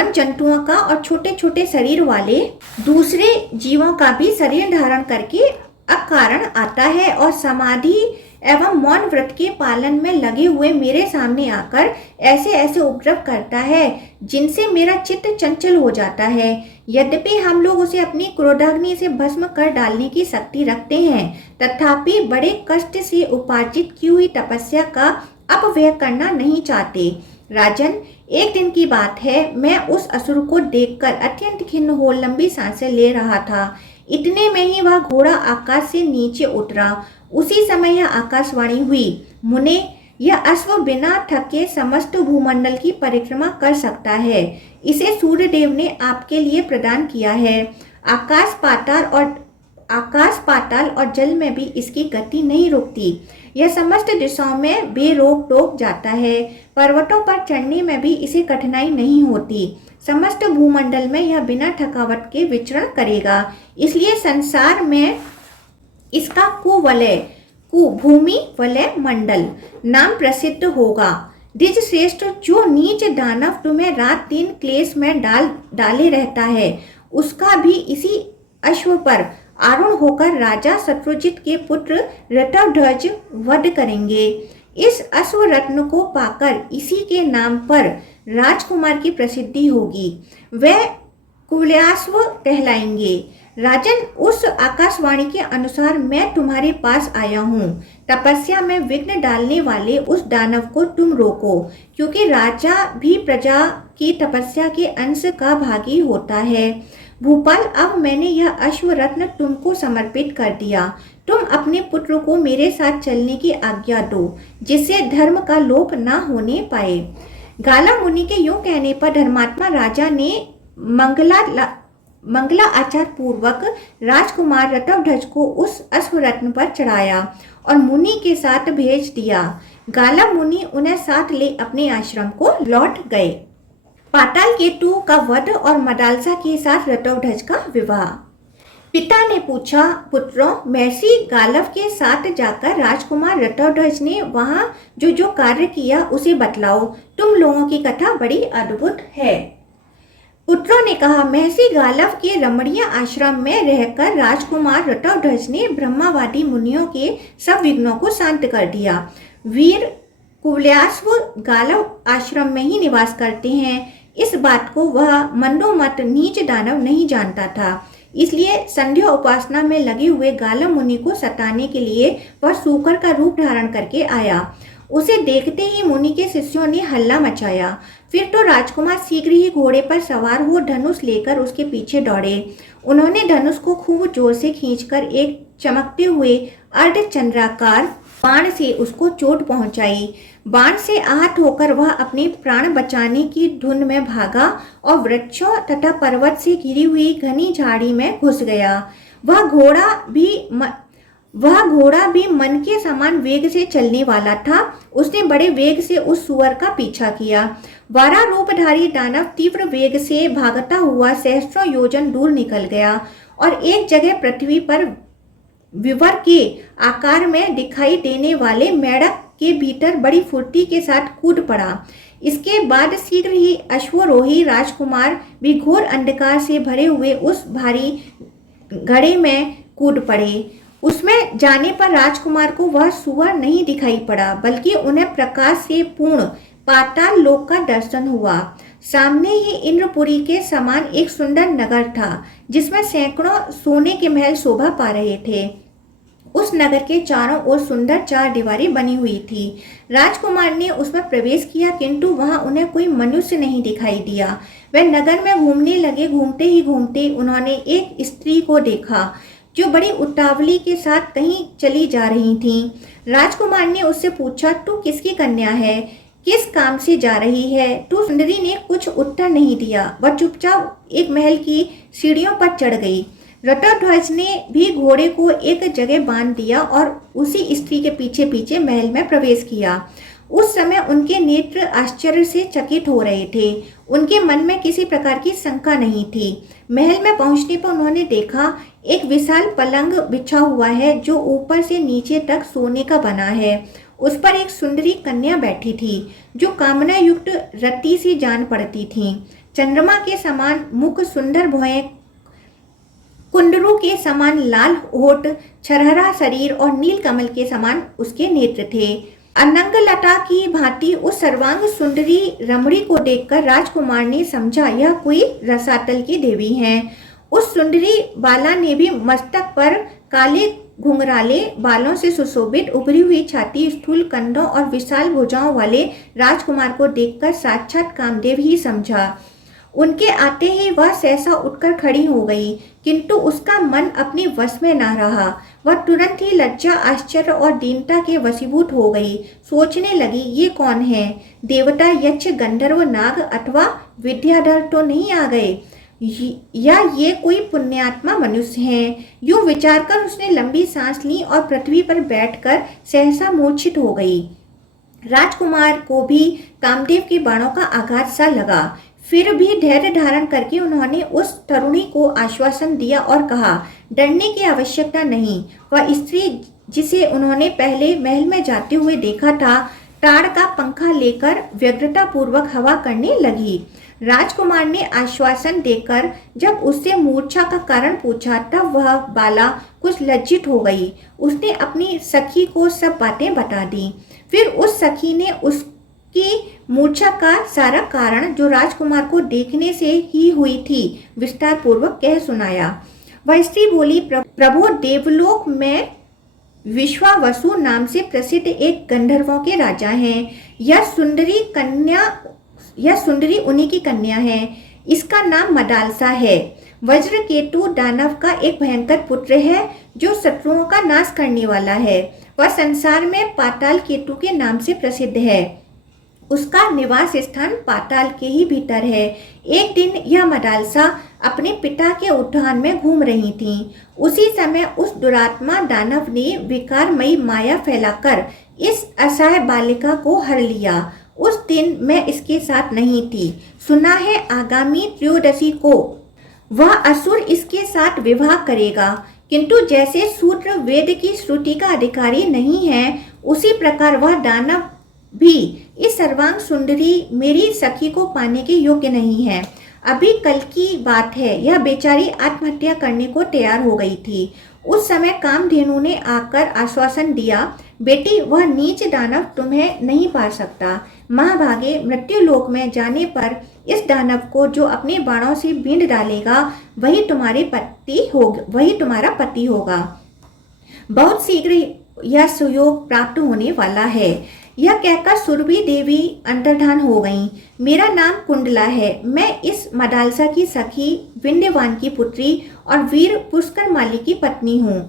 जंतुओं का और छोटे छोटे शरीर वाले दूसरे जीवों का भी शरीर धारण करके अकारण आता है और समाधि एवं मौन व्रत के पालन में लगे हुए मेरे सामने आकर ऐसे ऐसे उपद्रव करता है जिनसे मेरा चित्त चंचल हो जाता है। यद्यपि हम लोग उसे अपनी क्रोधाग्नि से भस्म कर डालने की शक्ति रखते हैं, तथापि बड़े कष्ट से उपार्जित की हुई तपस्या का अपव्यय करना नहीं चाहते। राजन, एक दिन की बात है, मैं उस असुर को देखकर अत्यंत खिन्न हो लंबी सांसें ले रहा था। इतने में ही वह घोड़ा आकाश से नीचे उतरा। उसी समय यह आकाशवाणी हुई, मुने, यह अश्व बिना थके समस्त भूमंडल की परिक्रमा कर सकता है। इसे सूर्यदेव ने आपके लिए प्रदान किया है। आकाश पाताल और जल में भी इसकी गति नहीं रुकती। यह समस्त दिशाओं में बेरोक टोक जाता है। पर्वतों पर चढ़ने में भी इसे कठिनाई नहीं होती। समस्त भूमंडल में यह बिना थकावट के विचरण करेगा। इसलिए संसार में इसका भूमि वलय मंडल नाम प्रसिद्ध होगा। द्विज श्रेष्ठ, जो नीच दानव तुम्हें रात दिन क्लेश में डाले रहता है, उसका भी इसी अश्व पर आरूढ़ होकर राजा शत्रुजित के पुत्र ऋतवध्वज वध करेंगे। इस अश्व रत्न को पाकर इसी के नाम पर राजकुमार की प्रसिद्धि होगी। वह कुल्याश्व कहलाएंगे। राजन, उस आकाशवाणी के अनुसार मैं तुम्हारे पास आया हूँ। तपस्या में विघ्न डालने वाले उस दानव को तुम रोको, क्योंकि राजा भी प्रजा की तपस्या के अंश का भागी होता है। भूपाल, अब मैंने यह अश्व रत्न तुमको समर्पित कर दिया। तुम अपने पुत्र को मेरे साथ चलने की आज्ञा दो, जिससे धर्म का लोप न होने पाए। गाला मुनि के यूं कहने पर धर्मात्मा राजा ने मंगला आचार पूर्वक राजकुमार ऋतवध्वज को उस अश्वरत्न पर चढ़ाया और मुनि के साथ भेज दिया। गाला मुनि उन्हें साथ ले अपने आश्रम को लौट गए। पाताल केतु का वध और मदालसा के साथ ऋतवध्वज का विवाह। पिता ने पूछा, पुत्रों, महर्षि गालव के साथ जाकर राजकुमार ऋतवध्वज ने वहां जो कार्य किया उसे बतलाओ। तुम लोगों की कथा बड़ी अद्भुत है। पुत्रों ने कहा, महर्षि गालव के रमणीय आश्रम में रहकर राजकुमार ऋतवध्वज ने ब्रह्मावादी मुनियों के सब विघ्नों को शांत कर दिया। वीर कुल्याश्व गालव आश्रम में ही निवास करते हैं। इस बात को वह मंदोमत नीच दानव नहीं जानता था। इसलिए संध्या उपासना में लगे हुए गालव मुनि को सताने के लिए वह सूकर का रूप धारण करके आया। उसे देखते ही मुनि के शिष्यों ने हल्ला मचाया। फिर तो राजकुमार शीघ्र ही घोड़े पर सवार हो धनुष लेकर उसके पीछे दौड़े। उन्होंने धनुष को खूब जोर से खींचकर एक चमकते हुए अर्धचंद्राकार बाण से उसको चोट पहुंचाई। बाण से आहत होकर वह अपने प्राण बचाने की धुन में भागा और वृक्षों तथा पर्वत से घिरी हुई घनी झाड़ी में घुस गया। वह घोड़ा भी मन के समान वेग से चलने वाला था। उसने बड़े वेग से उस सुअर का पीछा किया। वारा रूपधारी दानव तीव्र वेग से भागता हुआ सहस्त्रों योजन दूर निकल गया और एक जगह पृथ्वी पर विवर के आकार में दिखाई देने वाले मेढक के भीतर बड़ी फुर्ती के साथ कूद पड़ा। इसके बाद शीघ्र ही अश्वरोही राजकुमार भी घोर अंधकार से भरे हुए उस भारी घड़े में कूद पड़े। उसमें जाने पर राजकुमार को वह सुअर नहीं दिखाई पड़ा, बल्कि उन्हें प्रकाश से पूर्ण पाताल लोक का दर्शन हुआ। सामने ही इंद्रपुरी के समान एक सुंदर नगर था, जिसमें सैकड़ों सोने के महल शोभा पा रहे थे। उस नगर के चारों ओर सुंदर चार दीवारें बनी हुई थी। राजकुमार ने उसमें प्रवेश किया, किंतु वहां उन्हें कोई मनुष्य नहीं दिखाई दिया। वे नगर में घूमने लगे। घूमते ही घूमते उन्होंने एक स्त्री को देखा, जो बड़ी उतावली के साथ कहीं चली जा रही थी। राजकुमार ने उससे पूछा, तू किसकी कन्या है? किस काम से जा रही है तू? सुंदरी ने कुछ उत्तर नहीं दिया। वह चुपचाप एक महल की सीढ़ियों पर चढ़ गई। रटोध्वज ने भी घोड़े को एक जगह बांध दिया और उसी स्त्री के पीछे पीछे महल में प्रवेश किया। उस समय उनके नेत्र आश्चर्य से चकित हो रहे थे। उनके मन में किसी प्रकार की शंका नहीं थी। महल में पहुंचने पर उन्होंने देखा, एक विशाल पलंग बिछा हुआ है, जो ऊपर से नीचे तक सोने का बना है। उस पर एक सुंदरी कन्या बैठी थी, जो कामना युक्त रति से जान पड़ती थी। चंद्रमा के समान मुख, सुंदर भौहें, कुंडरू के समान लाल होठ, छरहरा शरीर और नील कमल के समान उसके नेत्र थे। अनंगलता की भांति उस सर्वांग सुंदरी रमणी को देखकर राजकुमार ने समझा, यह कोई रसातल की देवी हैं। उस सुंदरी बाला ने भी मस्तक पर काले घुंघराले बालों से सुशोभित उभरी हुई छाती, स्थूल कंधों और विशाल भुजाओं वाले राजकुमार को देखकर साक्षात कामदेव ही समझा। उनके आते ही वह सहसा उठकर खड़ी हो गई, किंतु उसका मन अपने वश में न रहा। वह तुरंत ही लज्जा, आश्चर्य और दीनता के वशीभूत हो गई। सोचने लगी, ये कौन है? देवता, यक्ष, गंधर्व, नाग अथवा विद्याधर तो नहीं आ गए, या ये कोई पुण्यात्मा मनुष्य हैं? यूं विचार कर उसने लंबी सांस ली और पृथ्वी पर बैठकर सहसा मूर्छित हो गई। राजकुमार को भी कामदेव के बाणों का आघात सा लगा। फिर भी धैर्य धारण करके उन्होंने उस तरुणी को आश्वासन दिया और कहा, डरने की आवश्यकता नहीं। वह स्त्री जिसे उन्होंने पहले महल में जाते हुए देखा था, ताड़ का पंखा लेकर व्यग्रता पूर्वक हवा करने लगी। राजकुमार ने आश्वासन देकर जब उससे मूर्छा का कारण पूछा, तब वह बाला कुछ लज्जित हो गई। उसने अपनी सखी को सब बातें बता दी। फिर उस सखी ने उसकी मूर्छा का सारा कारण, जो राजकुमार को देखने से ही हुई थी, विस्तार पूर्वक कह सुनाया। वह स्त्री बोली, प्रभु, देवलोक में विश्वावसु नाम से प्रसिद्ध एक गंधर्वों के राजा हैं। यह सुंदरी उन्हीं की कन्या है। इसका नाम मदालसा है। वज्रकेतु दानव का एक भयंकर पुत्र है, जो शत्रुओं का नाश करने वाला है। वह संसार में पाताल केतु के नाम से प्रसिद्ध है। उसका निवास स्थान पाताल के ही भीतर है। एक दिन यह मदालसा अपने पिता के उद्यान में घूम रही थी। उसी समय उस दुरात्मा दानव ने विकारमयी माया फैलाकर इस असहाय बालिका को हर लिया। उस दिन मैं इसके साथ नहीं थी। सुना है आगामी त्रयोदशी को वह असुर इसके साथ विवाह करेगा, किंतु जैसे शूद्र वेद की श्रुति का अधिकारी नहीं है, उसी प्रकार वह दानव भी इस सर्वांग सुंदरी मेरी सखी को पाने के योग्य नहीं है। अभी कल की बात है, यह बेचारी आत्महत्या करने को तैयार हो गई थी। उस समय कामधेनु ने आकर आश्वासन दिया, बेटी, वह नीच दानव तुम्हें नहीं पा सकता। महाभागे, मृत्युलोक में जाने पर इस दानव को जो अपने बाणों से बींध डालेगा, वही तुम्हारा पति होगा। बहुत शीघ्र यह सुयोग प्राप्त होने वाला है। यह कहकर सुरभि देवी अंतर्धान हो गईं। मेरा नाम कुंडला है। मैं इस मदालसा की सखी, विंध्यवान की पुत्री और वीर पुष्करमाली की पत्नी हूँ।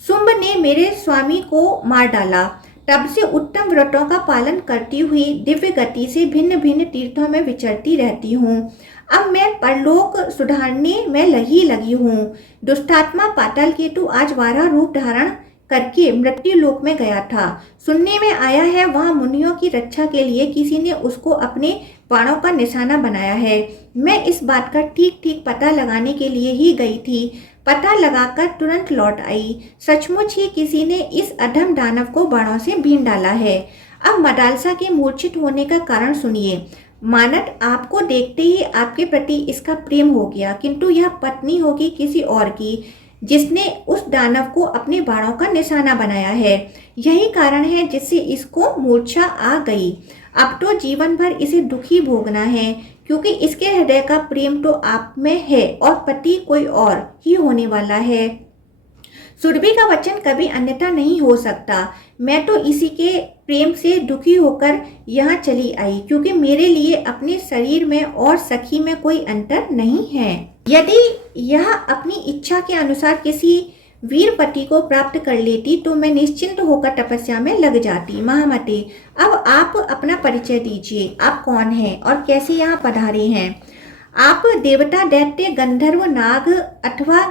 शुंभ ने मेरे स्वामी को मार डाला। तब से उत्तम व्रतों का पालन करती हुई दिव्य गति से भिन्न भिन्न तीर्थों में विचरती रहती हूँ। अब मैं परलोक सुधारने में लगी हूँ। दुष्टात्मा पाताल केतु आज वारा रूप धारण करके मृत्यु लोक में गया था। सुनने में आया है वहां मुनियों की रक्षा के लिए किसी ने उसको अपने बाणों का निशाना बनाया है। मैं इस बात का ठीक ठीक पता लगाने के लिए ही गई थी। पता लगाकर तुरंत लौट आई। सचमुच ही किसी ने इस अधम दानव को बाणों से बीन डाला है। अब मदालसा के मूर्छित होने का कारण सुनिए। मानट आपको देखते ही आपके प्रति इसका प्रेम हो गया, किंतु यह पत्नी होगी किसी और की, जिसने उस दानव को अपने बाणों का निशाना बनाया है। यही कारण है जिससे इसको मूर्छा आ गई। अब तो जीवन भर इसे दुखी भोगना है, क्योंकि इसके हृदय का प्रेम तो आप में है और पति कोई और ही होने वाला है। सुरभि का वचन कभी अन्यथा नहीं हो सकता। मैं तो इसी के प्रेम से दुखी होकर यहाँ चली आई, क्योंकि मेरे लिए अपने शरीर में और सखी में कोई अंतर नहीं है। यदि यह अपनी इच्छा के अनुसार किसी वीर पति को प्राप्त कर लेती तो मैं निश्चिंत होकर तपस्या में लग जाती। महामते, अब आप अपना परिचय दीजिए। आप कौन हैं और कैसे यहाँ पधारे हैं? आप देवता, दैत्य, गंधर्व, नाग अथवा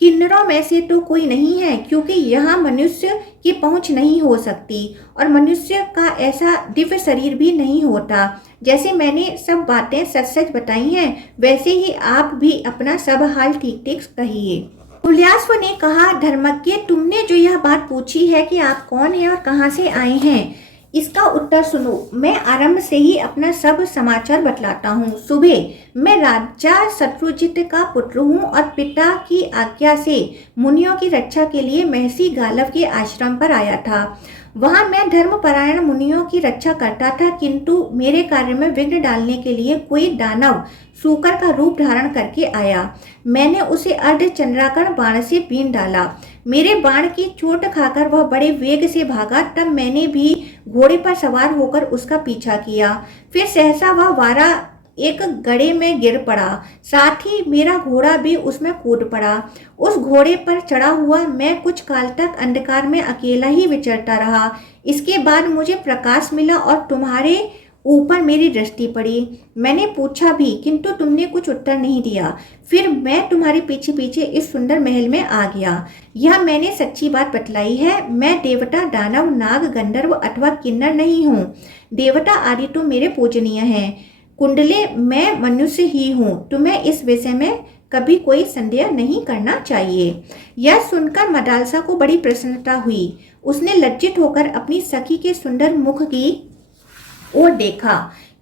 किन्नरों में से तो कोई नहीं है, क्योंकि यहाँ मनुष्य की पहुँच नहीं हो सकती और मनुष्य का ऐसा दिव्य शरीर भी नहीं होता। जैसे मैंने सब बातें सच सच बताई हैं, वैसे ही आप भी अपना सब हाल ठीक ठीक कहिए। तुल्याश्व ने कहा, धर्मज्ञ, तुमने जो यह बात पूछी है कि आप कौन हैं और कहाँ से आए हैं, इसका उत्तर सुनो। मैं आरंभ से ही अपना सब समाचार बतलाता हूँ। सुबह मैं राजा शत्रुजित का पुत्र हूँ और पिता की आज्ञा से मुनियों की रक्षा के लिए महर्षि गालव के आश्रम पर आया था। वहाँ मैं धर्मपरायण मुनियों की रक्षा करता था, किंतु मेरे कार्य में विघ्न डालने के लिए कोई दानव सूकर का रूप धारण करके आया। मैंने उसे अर्धचंद्राकार बाण से बीन डाला। मेरे बाण की चोट खाकर वह बड़े वेग से भागा। तब मैंने भी घोड़े पर सवार होकर उसका पीछा किया। फिर सहसा वह वारा एक गड्ढे में गिर पड़ा, साथ ही मेरा घोड़ा भी उसमें कूद पड़ा। उस घोड़े पर चढ़ा हुआ मैं कुछ काल तक अंधकार में अकेला ही विचरता रहा। इसके बाद मुझे प्रकाश मिला और तुम्हारे ऊपर मेरी दृष्टि पड़ी। मैंने पूछा भी, किंतु तुमने कुछ उत्तर नहीं दिया। फिर मैं तुम्हारे पीछे पीछे इस सुंदर महल में आ गया। यह मैंने सच्ची बात बतलाई है। मैं देवता, दानव, नाग, गंधर्व अथवा किन्नर नहीं हूँ। देवता आदि तो मेरे पूजनीय हैं। कुंडले, मैं मनुष्य ही हूँ। तुम्हें इस विषय में कभी कोई संदेह नहीं करना चाहिए। यह सुनकर मदालसा को बड़ी प्रसन्नता हुई। उसने लज्जित होकर अपनी सखी के सुंदर मुख की ओर देखा,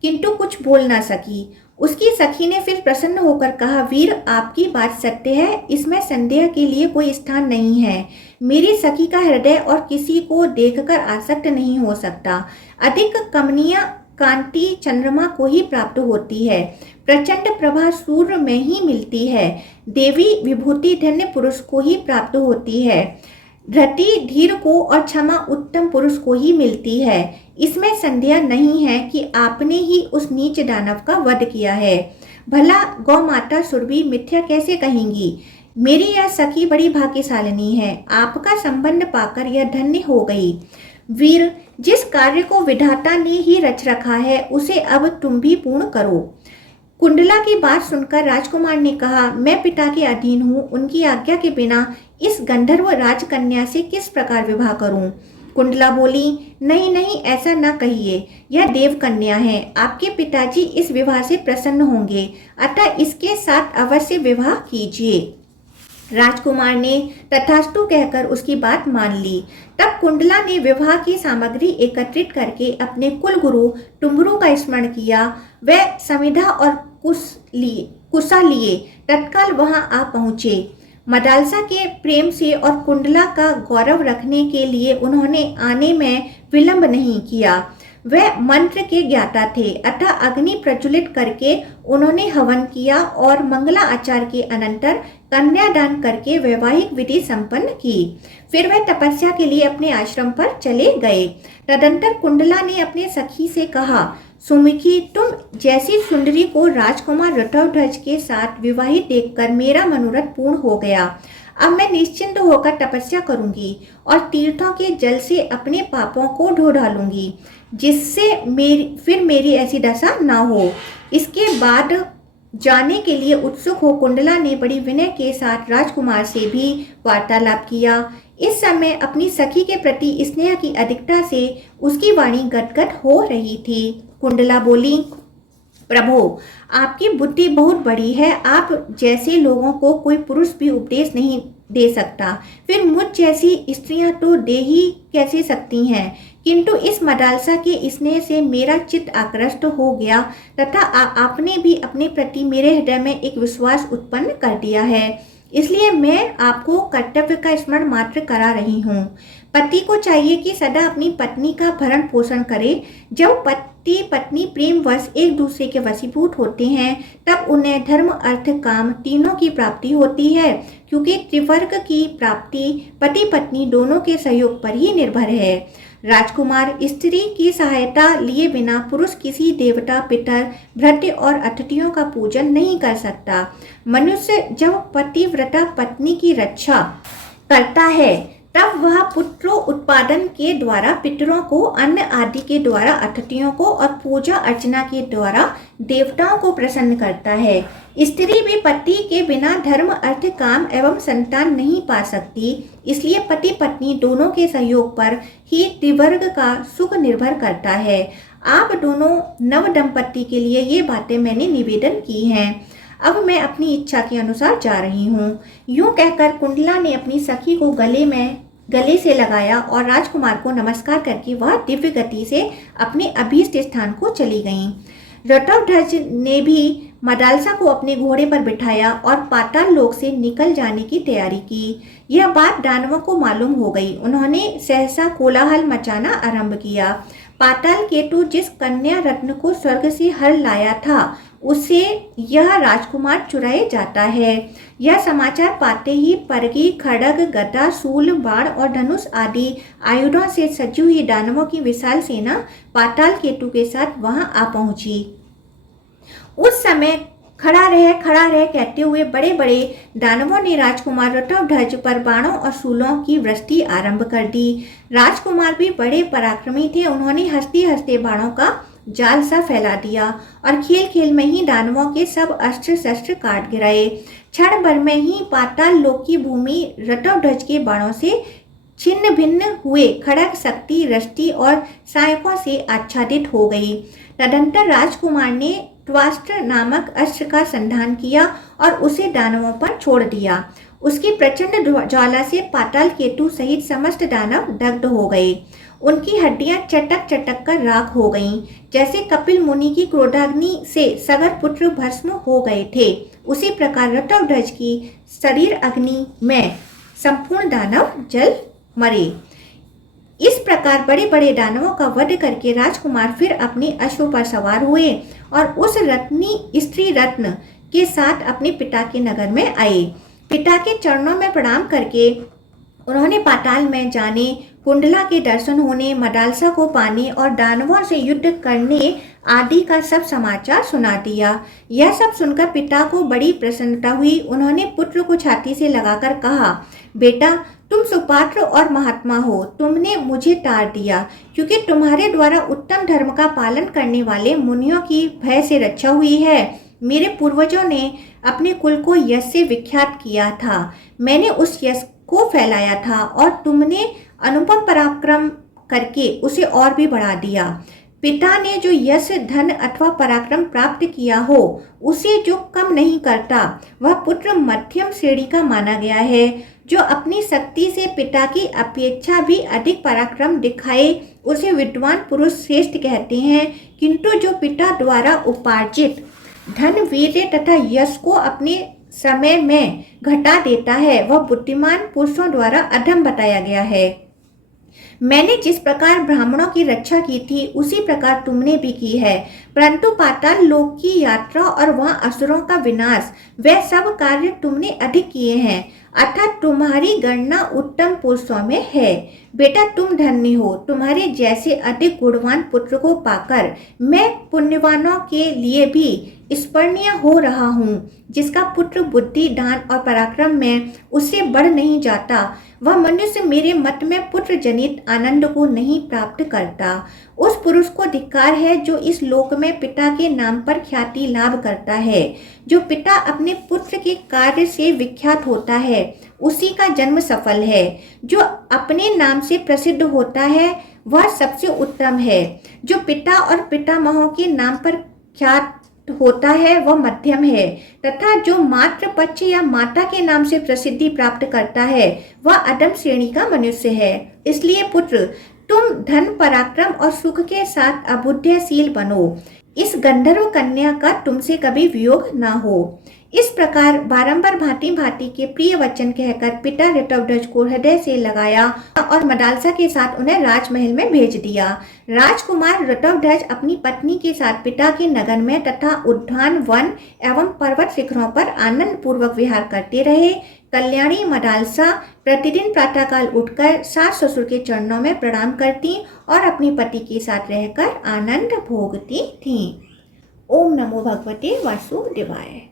किंतु कुछ बोल ना सकी। उसकी सखी ने फिर प्रसन्न होकर कहा, वीर, आपकी बात सत्य है, इसमें संदेह के लिए कोई स्थान नहीं है। मेरी सखी का हृदय और किसी को देखकर आसक्त नहीं हो सकता। अधिक कमनीय कांति चंद्रमा को ही प्राप्त होती है। प्रचंड प्रभा सूर्य में ही मिलती है। देवी विभूति धन्य पुरुष को ही प्राप्त होती है। धृति धीर को और क्षमा उत्तम पुरुष को ही मिलती है। इसमें संदेह नहीं है कि आपने ही उस नीच दानव का वध किया है। भला गौ माता सुरभि मिथ्या कैसे कहेंगी? मेरी यह सखी बड़ी भाग्यशालिनी है। आपका संबंध पाकर यह धन्य हो गई। वीर, जिस कार्य को विधाता ने ही रच रखा है उसे अब तुम भी पूर्ण करो। कुंडला की बात सुनकर राजकुमार ने कहा, मैं पिता के अधीन हूँ। उनकी आज्ञा के बिना इस गंधर्व राजकन्या से किस प्रकार विवाह करूँ? कुंडला बोली, नहीं नहीं, ऐसा न कहिए। यह देव कन्या है। आपके पिताजी इस विवाह से प्रसन्न होंगे, अतः इसके साथ अवश्य विवाह कीजिए। राजकुमार ने तथास्तु कहकर उसकी बात मान ली। तब कुंडला ने विवाह की सामग्री एकत्रित करके अपने कुल गुरु टुम्बरू का स्मरण किया। वह समिधा और कुशा लिए तत्काल वहां आ पहुंचे। मदालसा के प्रेम से और कुंडला का गौरव रखने के लिए उन्होंने आने में विलंब नहीं किया। वह मंत्र के ज्ञाता थे, अतः अग्नि प्रज्वलित करके उन्होंने हवन किया और मंगला आचार के अनंतर कन्यादान करके वैवाहिक विधि संपन्न की। फिर वह तपस्या के लिए अपने आश्रम पर चले गए। तदंतर कुंडला ने अपने सखी से कहा, सुमुखी, तुम जैसी सुंदरी को राजकुमार ऋतुध्वज के साथ विवाहित देखकर मेरा मनोरथ पूर्ण हो गया। अब मैं निश्चिंत होकर तपस्या करूंगी और तीर्थों के जल से अपने पापों को धो डालूंगी, जिससे फिर मेरी ऐसी दशा ना हो। इसके बाद जाने के लिए उत्सुक हो कुंडला ने बड़ी विनय के साथ राजकुमार से भी वार्तालाप किया। इस समय अपनी सखी के प्रति स्नेह की अधिकता से उसकी वाणी गदगद हो रही थी। कुंडला बोली, प्रभु, आपकी बुद्धि बहुत बड़ी है। आप जैसे लोगों को कोई पुरुष भी उपदेश नहीं दे सकता, फिर मुझ जैसी स्त्रियां तो दे ही कैसे सकती हैं। किंतु इस मदालसा के स्नेह से मेरा चित्त आकृष्ट हो गया तथा आपने भी अपने प्रति मेरे हृदय में एक विश्वास उत्पन्न कर दिया है। इसलिए मैं आपको कर्तव्य का स्मरण मात्र करा रही हूँ। पति को चाहिए कि सदा अपनी पत्नी का भरण पोषण करे। जब पति पत्नी प्रेमवश एक दूसरे के वशीभूत होते हैं, तब उन्हें धर्म अर्थ काम तीनों की प्राप्ति होती है, क्योंकि त्रिवर्ग की प्राप्ति पति पत्नी दोनों के सहयोग पर ही निर्भर है। राजकुमार, स्त्री की सहायता लिए बिना पुरुष किसी देवता, पितर, भृत्य और अतिथियों का पूजन नहीं कर सकता। मनुष्य जब पतिव्रता पत्नी की रक्षा करता है, तब वह पुत्रों उत्पादन के द्वारा पितरों को, अन्न आदि के द्वारा अतिथियों को और पूजा अर्चना के द्वारा देवताओं को प्रसन्न करता है। स्त्री भी पति के बिना धर्म अर्थ काम एवं संतान नहीं पा सकती। इसलिए पति पत्नी दोनों के सहयोग पर ही त्रिवर्ग का सुख निर्भर करता है। आप दोनों नव दंपत्ति के लिए ये बातें मैंने निवेदन की हैं। अब मैं अपनी इच्छा के अनुसार जा रही हूँ। यूं कहकर कुंडला ने अपनी सखी को गले से लगाया और राजकुमार को नमस्कार करके वह दिव्य गति से अपने अभीष्ट स्थान को चली गईं। ऋतुध्वज ने भी मदालसा को अपने घोड़े पर बिठाया और पाताल लोक से निकल जाने की तैयारी की। यह बात दानवों को मालूम हो गई। उन्होंने सहसा कोलाहल मचाना आरंभ किया। पाताल केतु जिस कन्या रत्न को स्वर्ग से हर लाया था, उसे यह राजकुमार चुराए जाता है। यह समाचार पाते ही परगी, खड्ग, गदा, शूल, बाण और धनुष आदि आयुधों से सजी हुई दानवों की विशाल सेना पाताल केतु के साथ वहां आ पहुंची। उस समय खड़ा रह कहते हुए बड़े बड़े दानवों ने राजकुमार ऋतुध्वज पर बाणों और शूलों की वृष्टि आरंभ कर दी। राजकुमार भी बड़े पराक्रमी थे। उन्होंने हंसते हंसते बाणों का जाल सा फैला दिया और खेल खेल में ही दानवों के सब अस्त्र शस्त्र काट गिराए। क्षण भर में ही पाताल लोक की भूमि ऋतुध्वज के बाणों से छिन्न भिन्न हुए खड्ग, शक्ति, रष्टि और सहायकों से आच्छादित हो गई। तदंतर राजकुमार ने त्वास्त्र नामक अस्त्र का संधान किया और उसे दानवों पर छोड़ दिया। उसकी प्रचंड ज्वाला से पाताल केतु सहित समस्त दानव दग्ध हो गए। उनकी हड्डियां चटक चटक कर राख हो गईं। जैसे कपिल मुनि की क्रोधाग्नि से सगर पुत्र भस्म हो गए थे, उसी प्रकार ऋतुध्वज की शरीर अग्नि में संपूर्ण दानव जल मरे। इस प्रकार बड़े बड़े दानवों का वध करके राजकुमार फिर अपने अश्व पर सवार हुए और उस रत्नी स्त्री रत्न के साथ अपने पिता के नगर में आए। पिता के चरणों में प्रणाम करके उन्होंने पाताल में जाने, कुंडला के दर्शन होने, मदालसा को पाने और दानवों से युद्ध करने आदि का सब समाचार सुना दिया। यह सब सुनकर पिता को बड़ी प्रसन्नता हुई। उन्होंने पुत्र को छाती से लगाकर कहा, बेटा, तुम सुपात्र और महात्मा हो। तुमने मुझे तार दिया, क्योंकि तुम्हारे द्वारा उत्तम धर्म का पालन करने वाले मुनियों की भय से रक्षा हुई है। मेरे पूर्वजों ने अपने कुल को यश से विख्यात किया था। मैंने उस यश को फैलाया था और तुमने अनुपम पराक्रम करके उसे और भी बढ़ा दिया। पिता ने जो यश, धन अथवा पराक्रम प्राप्त किया हो, उसे जो कम नहीं करता, वह पुत्र मध्यम श्रेणी का माना गया है। जो अपनी शक्ति से पिता की अपेक्षा भी अधिक पराक्रम दिखाए, उसे विद्वान पुरुष श्रेष्ठ कहते हैं। किंतु जो पिता द्वारा उपार्जित धन, वीर्य तथा यश को अपने समय में घटा देता है, वह बुद्धिमान पुरुषों द्वारा अधम बताया गया है। मैंने जिस प्रकार ब्राह्मणों की रक्षा की थी उसी प्रकार तुमने भी की है, परंतु पाताल लोक की यात्रा और वहां असुरों का विनाश वह सब कार्य तुमने अधिक किए हैं, अर्थात तुम्हारी गणना उत्तम पुरुषों में है। बेटा तुम धन्य हो, तुम्हारे जैसे अधिक गुणवान पुत्र को पाकर मैं पुण्यवानों के लिए भी स्मरणीय हो रहा हूँ। जिसका पुत्र बुद्धि, दान और पराक्रम में उससे बढ़ नहीं जाता, वह मनुष्य मेरे मत में पुत्र जनित आनंद को नहीं प्राप्त करता। उस पुरुष को धिक्कार है जो इस लोक में पिता के नाम पर ख्याति लाभ करता है। जो पिता अपने पुत्र के कार्य से विख्यात होता है उसी का जन्म सफल है। जो अपने नाम से प्रसिद्ध होता है वह सबसे उत्तम है। जो पिता और पितामहों के नाम पर ख्यात होता है वह मध्यम है, तथा जो मातृ पक्ष या माता के नाम से प्रसिद्धि प्राप्त करता है वह अधम श्रेणी का मनुष्य है। इसलिए पुत्र तुम धन, पराक्रम और सुख के साथ अबुद्धयशील बनो, इस गंधर्व कन्या का तुमसे कभी वियोग न हो। इस प्रकार बारंबार भांति भांति के प्रिय वचन कहकर पिता ऋतव्रज को हृदय से लगाया और मदालसा के साथ उन्हें राजमहल में भेज दिया। राजकुमार ऋतव्रज अपनी पत्नी के साथ पिता के नगर में तथा उद्यान, वन एवं पर्वत शिखरों पर आनंद पूर्वक विहार करते रहे। कल्याणी मदालसा प्रतिदिन प्रातःकाल उठकर सास ससुर के चरणों में प्रणाम करती और अपने पति के साथ रहकर आनंद भोगती थीं। ओम नमो भगवते वासुदेवाय।